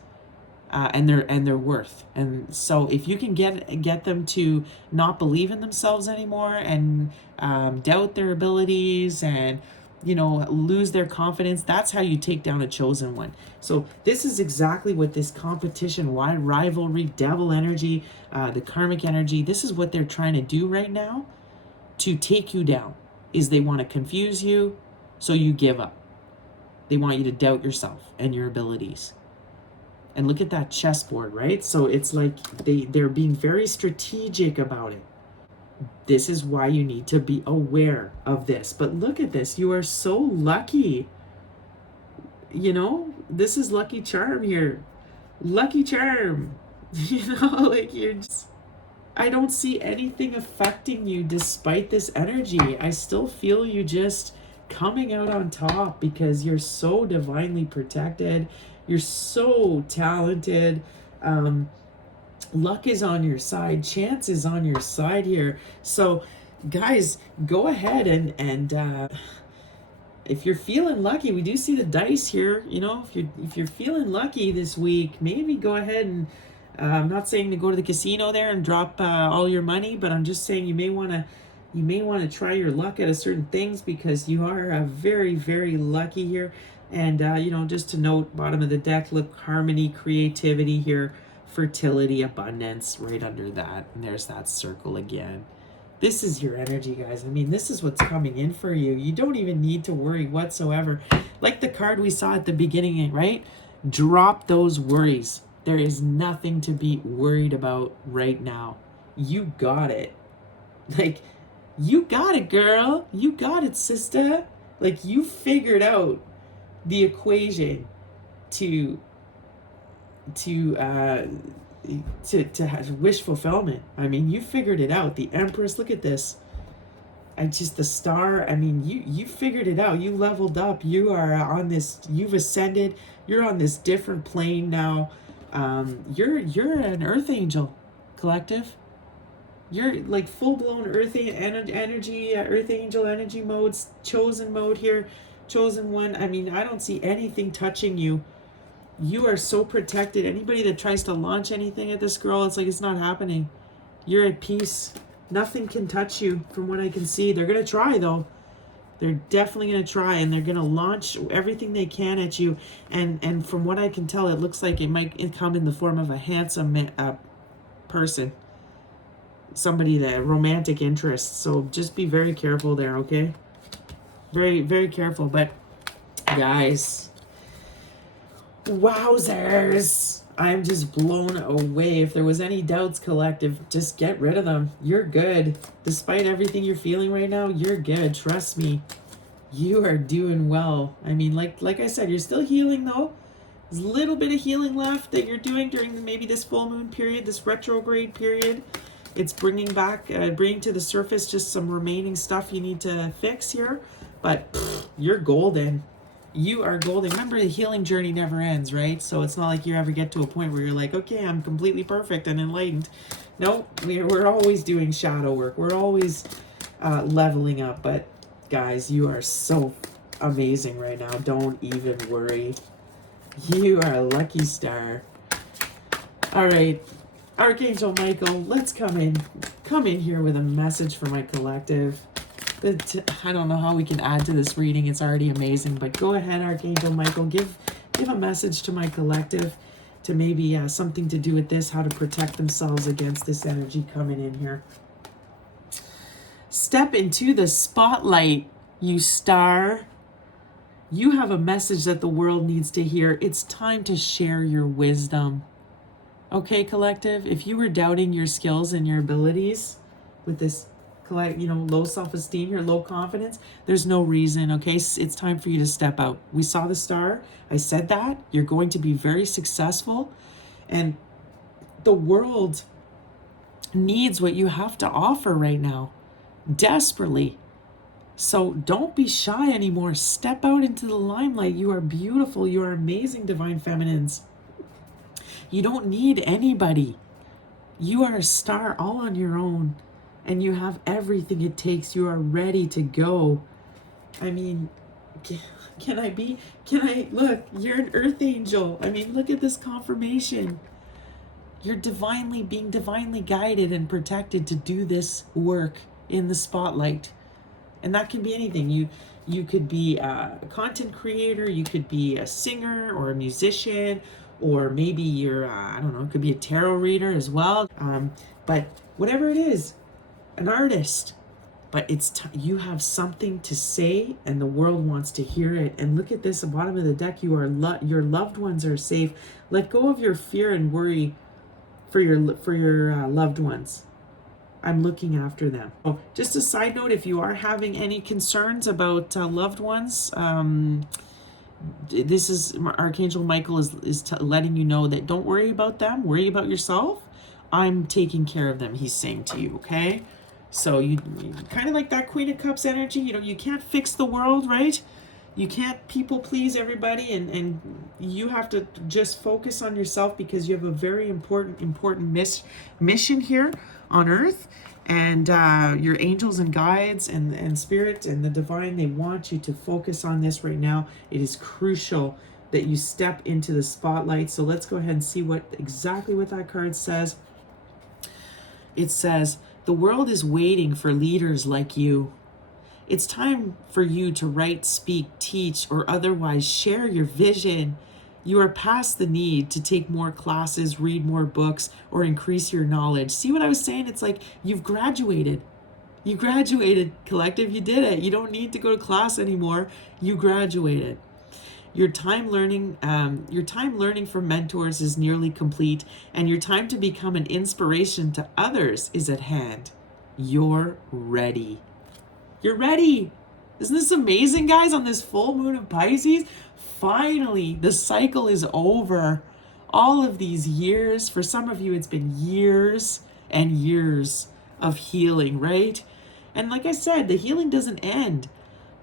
and their worth. And so if you can get them to not believe in themselves anymore, and doubt their abilities, and lose their confidence. That's how you take down a chosen one. So this is exactly what this competition, rivalry, devil energy, the karmic energy, this is what they're trying to do right now to take you down, is they want to confuse you so you give up. They want you to doubt yourself and your abilities. And look at that chessboard, right? So it's like they're being very strategic about it. This is why you need to be aware of this. But look at this. You are so lucky. This is lucky charm here. Lucky charm. Like you're just... I don't see anything affecting you despite this energy. I still feel you just coming out on top because you're so divinely protected. You're so talented. Luck is on your side. Chance is on your side here. So, guys, go ahead and if you're feeling lucky, we do see the dice here. If you're feeling lucky this week, maybe go ahead and I'm not saying to go to the casino there and drop all your money, but I'm just saying you may want to try your luck at certain things because you are very, very lucky here. And just to note, bottom of the deck, look, harmony, creativity here, fertility, abundance, right under that, and there's that circle again. This is your energy, guys. I mean, this is what's coming in for you. You don't even need to worry whatsoever. Like the card we saw at the beginning, right? Drop those worries. There is nothing to be worried about right now. You got it. Like, you got it, girl. You got it, sister. Like, you figured out the equation to have wish fulfillment. I mean, you figured it out. The Empress, look at this. And just the star. I mean, you figured it out. You leveled up. You are on this. You've ascended. You're on this different plane now. You're an earth angel, collective. You're like full-blown earth energy, earth angel energy modes, chosen mode here, chosen one. I mean, I don't see anything touching you. You are so protected. Anybody that tries to launch anything at this girl, it's like it's not happening. You're at peace. Nothing can touch you from what I can see. They're going to try, though. They're definitely going to try, and they're going to launch everything they can at you. And from what I can tell, it looks like it might come in the form of a handsome person. Somebody that romantic interest. So just be very careful there, okay? Very, very careful. But, guys, wowzers. I'm just blown away. If there was any doubts, collective, just get rid of them. You're good. Despite everything you're feeling right now, you're good. Trust me. You are doing well. I mean, like I said, you're still healing, though. There's a little bit of healing left that you're doing during maybe this full moon period, this retrograde period. It's bringing to the surface just some remaining stuff you need to fix here. But you're golden. You are golden. Remember, the healing journey never ends, right? So it's not like you ever get to a point where you're like, okay, I'm completely perfect and enlightened. No, we're always doing shadow work. We're always leveling up. But guys, you are so amazing right now. Don't even worry. You are a lucky star. All right, Archangel Michael, let's come in here with a message for my collective. I don't know how we can add to this reading. It's already amazing, but go ahead, Archangel Michael. Give a message to my collective to maybe something to do with this, how to protect themselves against this energy coming in here. Step into the spotlight, you star. You have a message that the world needs to hear. It's time to share your wisdom. Okay, collective? If you were doubting your skills and your abilities with this low self-esteem, your low confidence, there's no reason, okay? It's time for you to step out. We saw the star. I said that. You're going to be very successful. And the world needs what you have to offer right now, desperately. So don't be shy anymore. Step out into the limelight. You are beautiful. You are amazing, divine feminines. You don't need anybody. You are a star all on your own. And you have everything it takes. You are ready to go. I mean, look, you're an earth angel. I mean, look at this confirmation. You're being divinely guided and protected to do this work in the spotlight. And that can be anything. You could be a content creator, you could be a singer or a musician, or maybe you're, I don't know, it could be a tarot reader as well. But whatever it is, an artist. But you have something to say, and the world wants to hear it. And look at this, at the bottom of the deck, your loved ones are safe. Let go of your fear and worry for your loved ones. I'm looking after them. Oh, just a side note, if you are having any concerns about loved ones, this is Archangel Michael is letting you know that don't worry about them, worry about yourself. I'm taking care of them, he's saying to you, okay? So you kind of like that Queen of Cups energy, you know, you can't fix the world, right? You can't people please everybody, and you have to just focus on yourself, because you have a very important mission here on earth. And your angels and guides and spirit and the divine, they want you to focus on this right now. It is crucial that you step into the spotlight. So let's go ahead and see exactly what that card says. It says, the world is waiting for leaders like you. It's time for you to write, speak, teach, or otherwise share your vision. You are past the need to take more classes, read more books, or increase your knowledge. See what I was saying? It's like you've graduated. You graduated, collective. You did it. You don't need to go to class anymore. You graduated. Your time learning from mentors is nearly complete, and your time to become an inspiration to others is at hand. You're ready. You're ready. Isn't this amazing, guys? On this full moon of Pisces, finally, the cycle is over. All of these years, for some of you, it's been years and years of healing, right? And like I said, the healing doesn't end.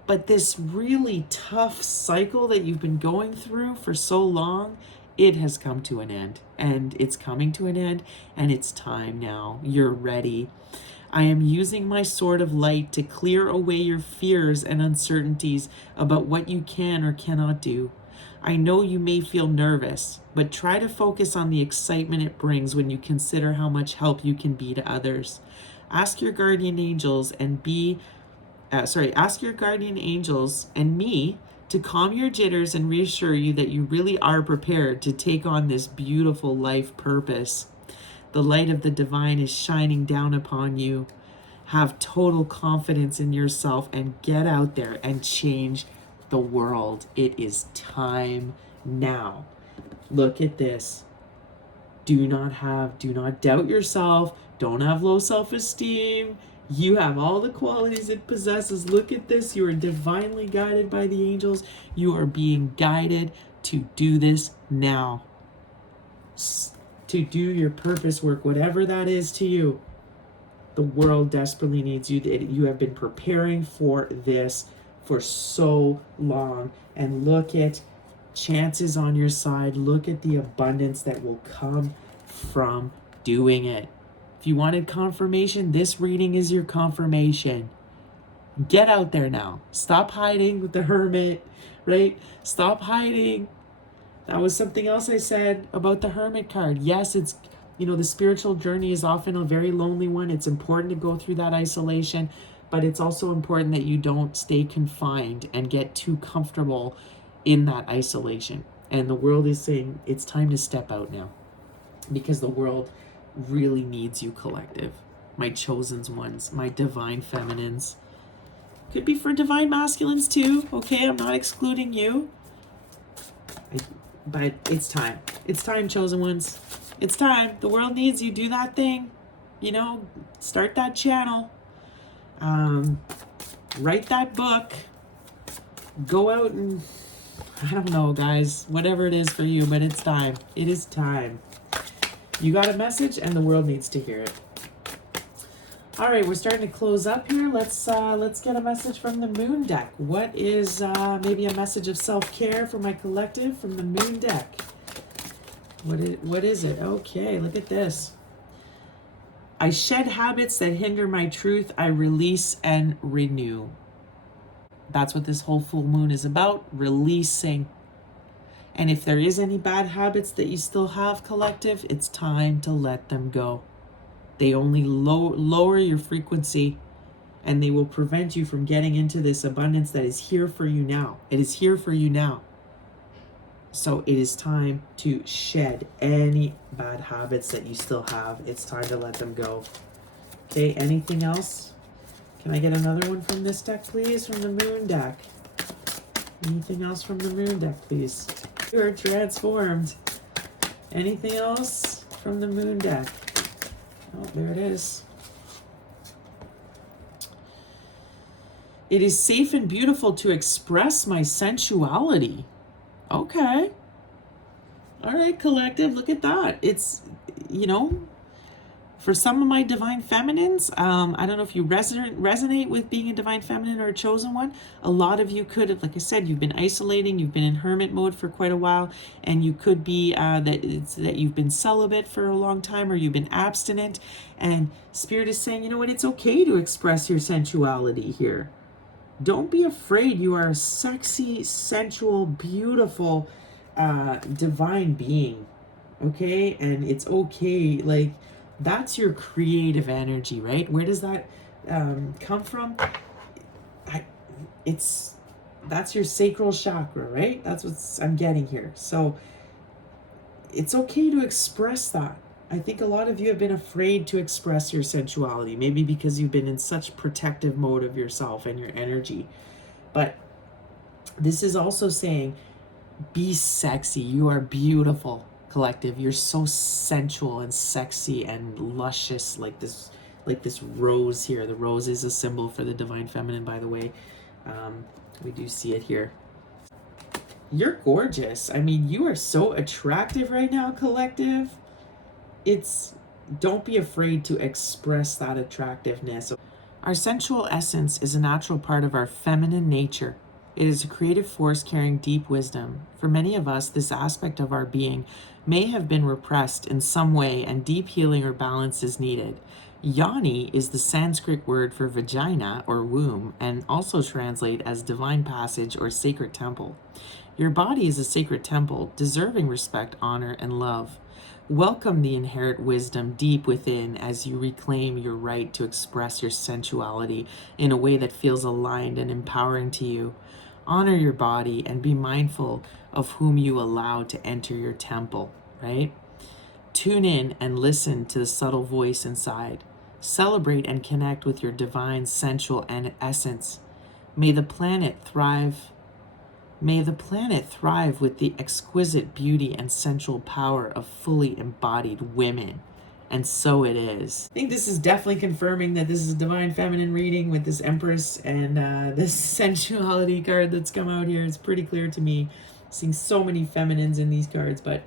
But this really tough cycle that you've been going through for so long, it has come to an end. And it's coming to an end, and it's time now. You're ready. I am using my sword of light to clear away your fears and uncertainties about what you can or cannot do. I know you may feel nervous, but try to focus on the excitement it brings when you consider how much help you can be to others. Ask your guardian angels and ask your guardian angels and me to calm your jitters and reassure you that you really are prepared to take on this beautiful life purpose. The light of the divine is shining down upon you. Have total confidence in yourself and get out there and change the world. It is time now. Look at this. Do not doubt yourself. Don't have low self-esteem. You have all the qualities it possesses. Look at this. You are divinely guided by the angels. You are being guided to do this now. To do your purpose work, whatever that is to you. The world desperately needs you. You have been preparing for this for so long. And look at chances on your side. Look at the abundance that will come from doing it. If you wanted confirmation, this reading is your confirmation. Get out there now. Stop hiding with the hermit, right? Stop hiding. That was something else I said about the hermit card. Yes, it's, the spiritual journey is often a very lonely one. It's important to go through that isolation, but it's also important that you don't stay confined and get too comfortable in that isolation. And the world is saying it's time to step out now, because the world really needs you, collective. My chosen ones, my divine feminines. Could be for divine masculines too, okay? I'm not excluding you. But it's time. It's time, chosen ones. It's time. The world needs you. Do that thing. Start that channel. Write that book. Go out and, I don't know, guys. Whatever it is for you, but it's time. It is time. You got a message, and the world needs to hear it. All right, we're starting to close up here. Let's get a message from the moon deck. What is maybe a message of self-care for my collective from the moon deck? What is it? Okay, look at this. I shed habits that hinder my truth. I release and renew. That's what this whole full moon is about, releasing. And if there is any bad habits that you still have, collective, it's time to let them go. They only lower your frequency and they will prevent you from getting into this abundance that is here for you now. It is here for you now. So it is time to shed any bad habits that you still have. It's time to let them go. Okay, anything else? Can I get another one from this deck, please? From the moon deck. Anything else from the moon deck, please? You're transformed. Anything else from the moon deck? Oh, there it is. It is safe and beautiful to express my sensuality. Okay. All right, collective, look at that. It's, you know, for some of my divine feminines, I don't know if you resonate with being a divine feminine or a chosen one. A lot of you could have, like I said, you've been isolating, you've been in hermit mode for quite a while, and you could be that you've been celibate for a long time, or you've been abstinent, and Spirit is saying, you know what, it's okay to express your sensuality here. Don't be afraid. You are a sexy, sensual, beautiful, divine being. Okay? And it's okay. Like, that's your creative energy, right? Where does that come from? That's your sacral chakra, right? That's what I'm getting here. So it's okay to express that. I think a lot of you have been afraid to express your sensuality, maybe because you've been in such protective mode of yourself and your energy. But this is also saying, be sexy. You are beautiful, collective. You're so sensual and sexy and luscious, like this rose here. The rose is a symbol for the divine feminine, by the way. We do see it here. You're gorgeous. I mean, you are so attractive right now, collective. Don't be afraid to express that attractiveness. Our sensual essence is a natural part of our feminine nature. It is a creative force carrying deep wisdom. For many of us, this aspect of our being may have been repressed in some way, and deep healing or balance is needed. Yoni is the Sanskrit word for vagina or womb, and also translate as divine passage or sacred temple. Your body is a sacred temple, deserving respect, honor, and love. Welcome the inherent wisdom deep within as you reclaim your right to express your sensuality in a way that feels aligned and empowering to you. Honor your body and be mindful of whom you allow to enter your temple, right? Tune in and listen to the subtle voice inside. Celebrate and connect with your divine sensual essence. May the planet thrive with the exquisite beauty and sensual power of fully embodied women. And so it is. I think this is definitely confirming that this is a divine feminine reading with this Empress and this sensuality card that's come out here. It's pretty clear to me. Seeing so many feminines in these cards, but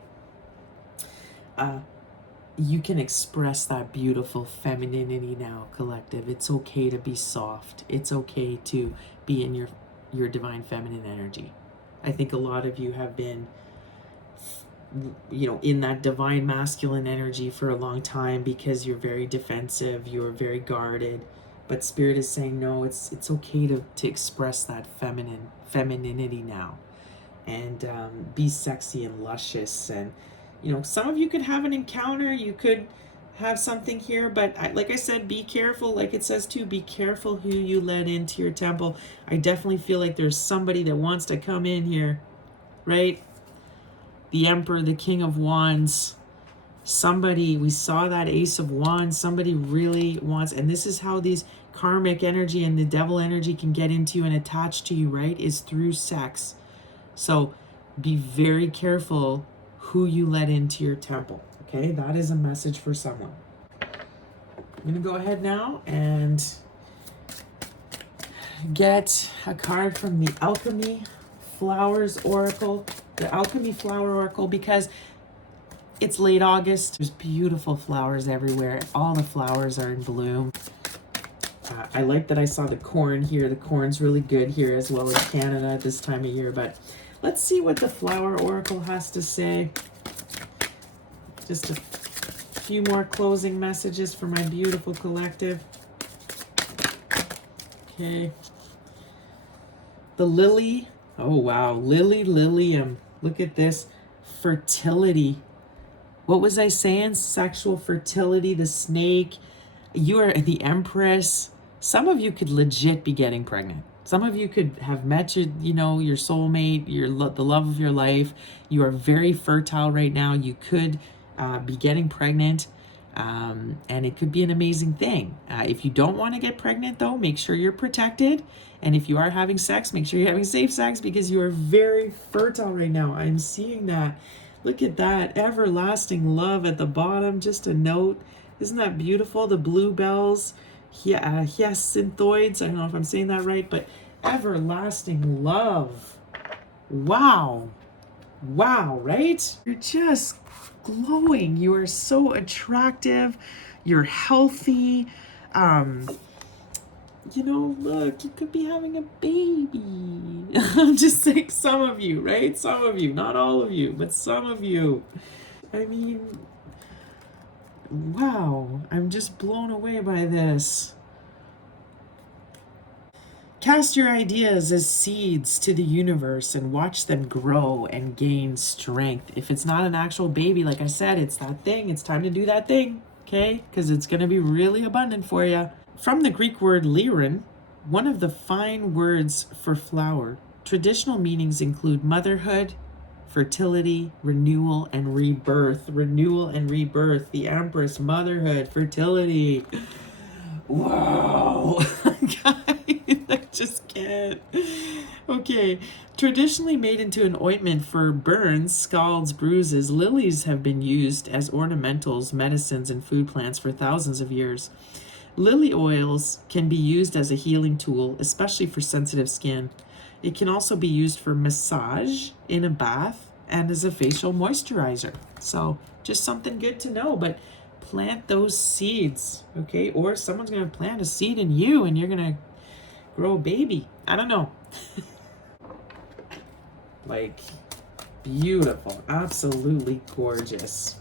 you can express that beautiful femininity now, collective. It's okay to be soft. It's okay to be in your divine feminine energy. I think a lot of you have been, in that divine masculine energy for a long time because you're very defensive, you're very guarded. But Spirit is saying, no, it's okay to express that femininity now, and be sexy and luscious. And some of you could have an encounter, you could have something here, but like I said, be careful. Like it says too, be careful who you let into your temple. I definitely feel like there's somebody that wants to come in here, right? The Emperor, the King of Wands, somebody, we saw that Ace of Wands, somebody really wants, and this is how these karmic energy and the devil energy can get into you and attach to you, right? Is through sex. So be very careful who you let into your temple. Okay, that is a message for someone. I'm going to go ahead now and get a card from the Alchemy Flowers Oracle. The Alchemy Flower Oracle, because it's late August. There's beautiful flowers everywhere. All the flowers are in bloom. I like that I saw the corn here. The corn's really good here as well as Canada at this time of year. But let's see what the Flower Oracle has to say. Just a few more closing messages for my beautiful collective. Okay. The Lily. Oh, wow. Lilium. Look at this. Fertility. What was I saying? Sexual fertility, the snake. You are the Empress. Some of you could legit be getting pregnant. Some of you could have met your, your soulmate, the love of your life. You are very fertile right now. You could be getting pregnant, and it could be an amazing thing. If you don't want to get pregnant, though, make sure you're protected. And if you are having sex, make sure you're having safe sex, because you are very fertile right now. I'm seeing that. Look at that. Everlasting love at the bottom. Just a note. Isn't that beautiful? The bluebells. Hyacinthoids. I don't know if I'm saying that right, but everlasting love. Wow. Wow, right? You're just glowing. You are so attractive. You're healthy. Look, you could be having a baby. I'm just saying, some of you, right? Some of you, not all of you, but some of you. I mean, wow, I'm just blown away by this. Cast your ideas as seeds to the universe and watch them grow and gain strength. If it's not an actual baby, like I said, it's that thing. It's time to do that thing, okay? Because it's going to be really abundant for you. From the Greek word liren, one of the fine words for flower, traditional meanings include motherhood, fertility, renewal, and rebirth. Renewal and rebirth. The Empress, motherhood, fertility. Wow. I just can't. Okay. Traditionally made into an ointment for burns, scalds, bruises, lilies have been used as ornamentals, medicines, and food plants for thousands of years. Lily oils can be used as a healing tool, especially for sensitive skin. It can also be used for massage, in a bath, and as a facial moisturizer. So just something good to know, but plant those seeds, okay? Or someone's going to plant a seed in you and you're going to grow a baby. I don't know. Like, beautiful. Absolutely gorgeous.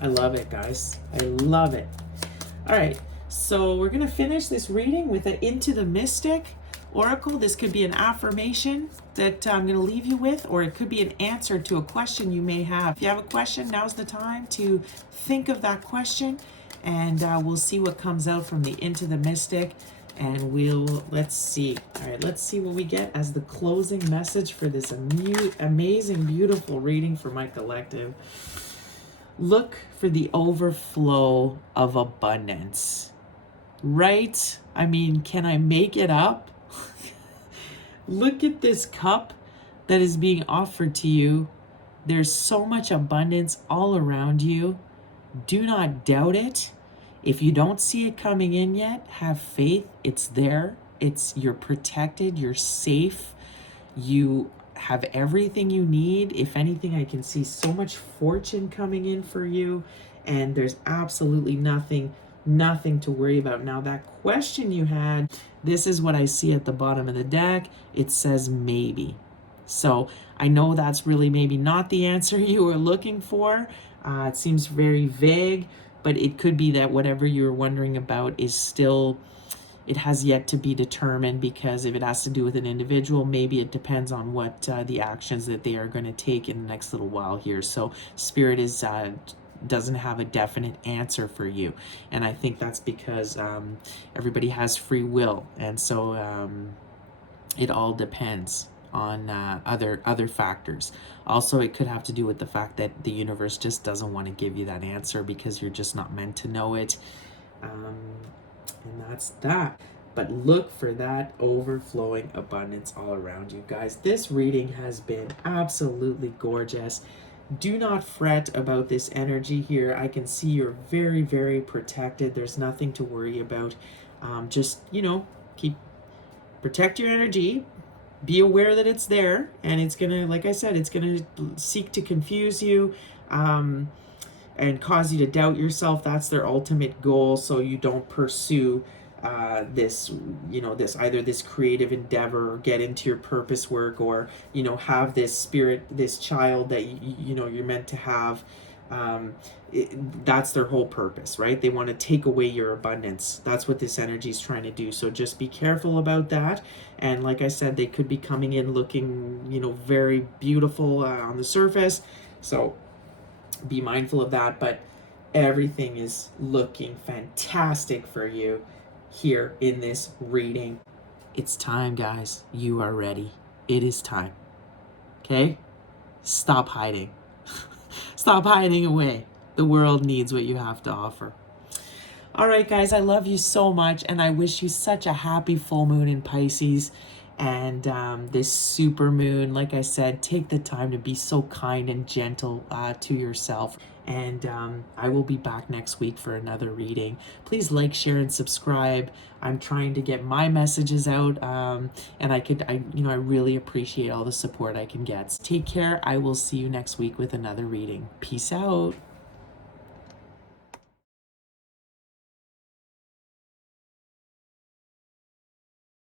I love it, guys. I love it. All right, so we're going to finish this reading with an Into the Mystic Oracle. This could be an affirmation that I'm going to leave you with, or it could be an answer to a question you may have. If you have a question, now's the time to think of that question, and we'll see what comes out from the Into the Mystic, and let's see. All right, let's see what we get as the closing message for this amazing, beautiful reading for my collective. Look for the overflow of abundance. Right? I mean, can I make it up? Look at this cup that is being offered to you. There's so much abundance all around you. Do not doubt it. If you don't see it coming in yet, have faith. It's there. You're protected. You're safe. You have everything you need. If anything, I can see so much fortune coming in for you, and there's absolutely nothing to worry about. Now, that question you had, this is what I see at the bottom of the deck. It says maybe. So I know that's really maybe not the answer you were looking for. It seems very vague, but it could be that whatever you're wondering about is still, it has yet to be determined, because if it has to do with an individual, maybe it depends on what the actions that they are going to take in the next little while here. So Spirit doesn't have a definite answer for you, and I think that's because everybody has free will, and so it all depends on other factors. Also, it could have to do with the fact that the universe just doesn't want to give you that answer because you're just not meant to know it. And that's that. But look for that overflowing abundance all around you, guys. This reading has been absolutely gorgeous. Do not fret about this energy here. I can see you're very, very protected. There's nothing to worry about. Just, protect your energy. Be aware that it's there, and it's gonna, like I said, it's gonna seek to confuse you. And cause you to doubt yourself. That's their ultimate goal, so you don't pursue this either this creative endeavor, or get into your purpose work, or have this spirit, this child that you're meant to have. That's their whole purpose, right? They want to take away your abundance. That's what this energy is trying to do. So just be careful about that. And like I said, they could be coming in looking very beautiful on the surface, so be mindful of that. But everything is looking fantastic for you. here in this reading. It's time, guys. You are ready. It is time. Okay? Stop hiding. Stop hiding away. The world needs what you have to offer. All right, guys, I love you so much, and I wish you such a happy full moon in Pisces. And this super moon, like I said, take the time to be so kind and gentle to yourself. And I will be back next week for another reading. Please like, share, and subscribe. I'm trying to get my messages out, and I really appreciate all the support I can get. Take care. I will see you next week with another reading. Peace out.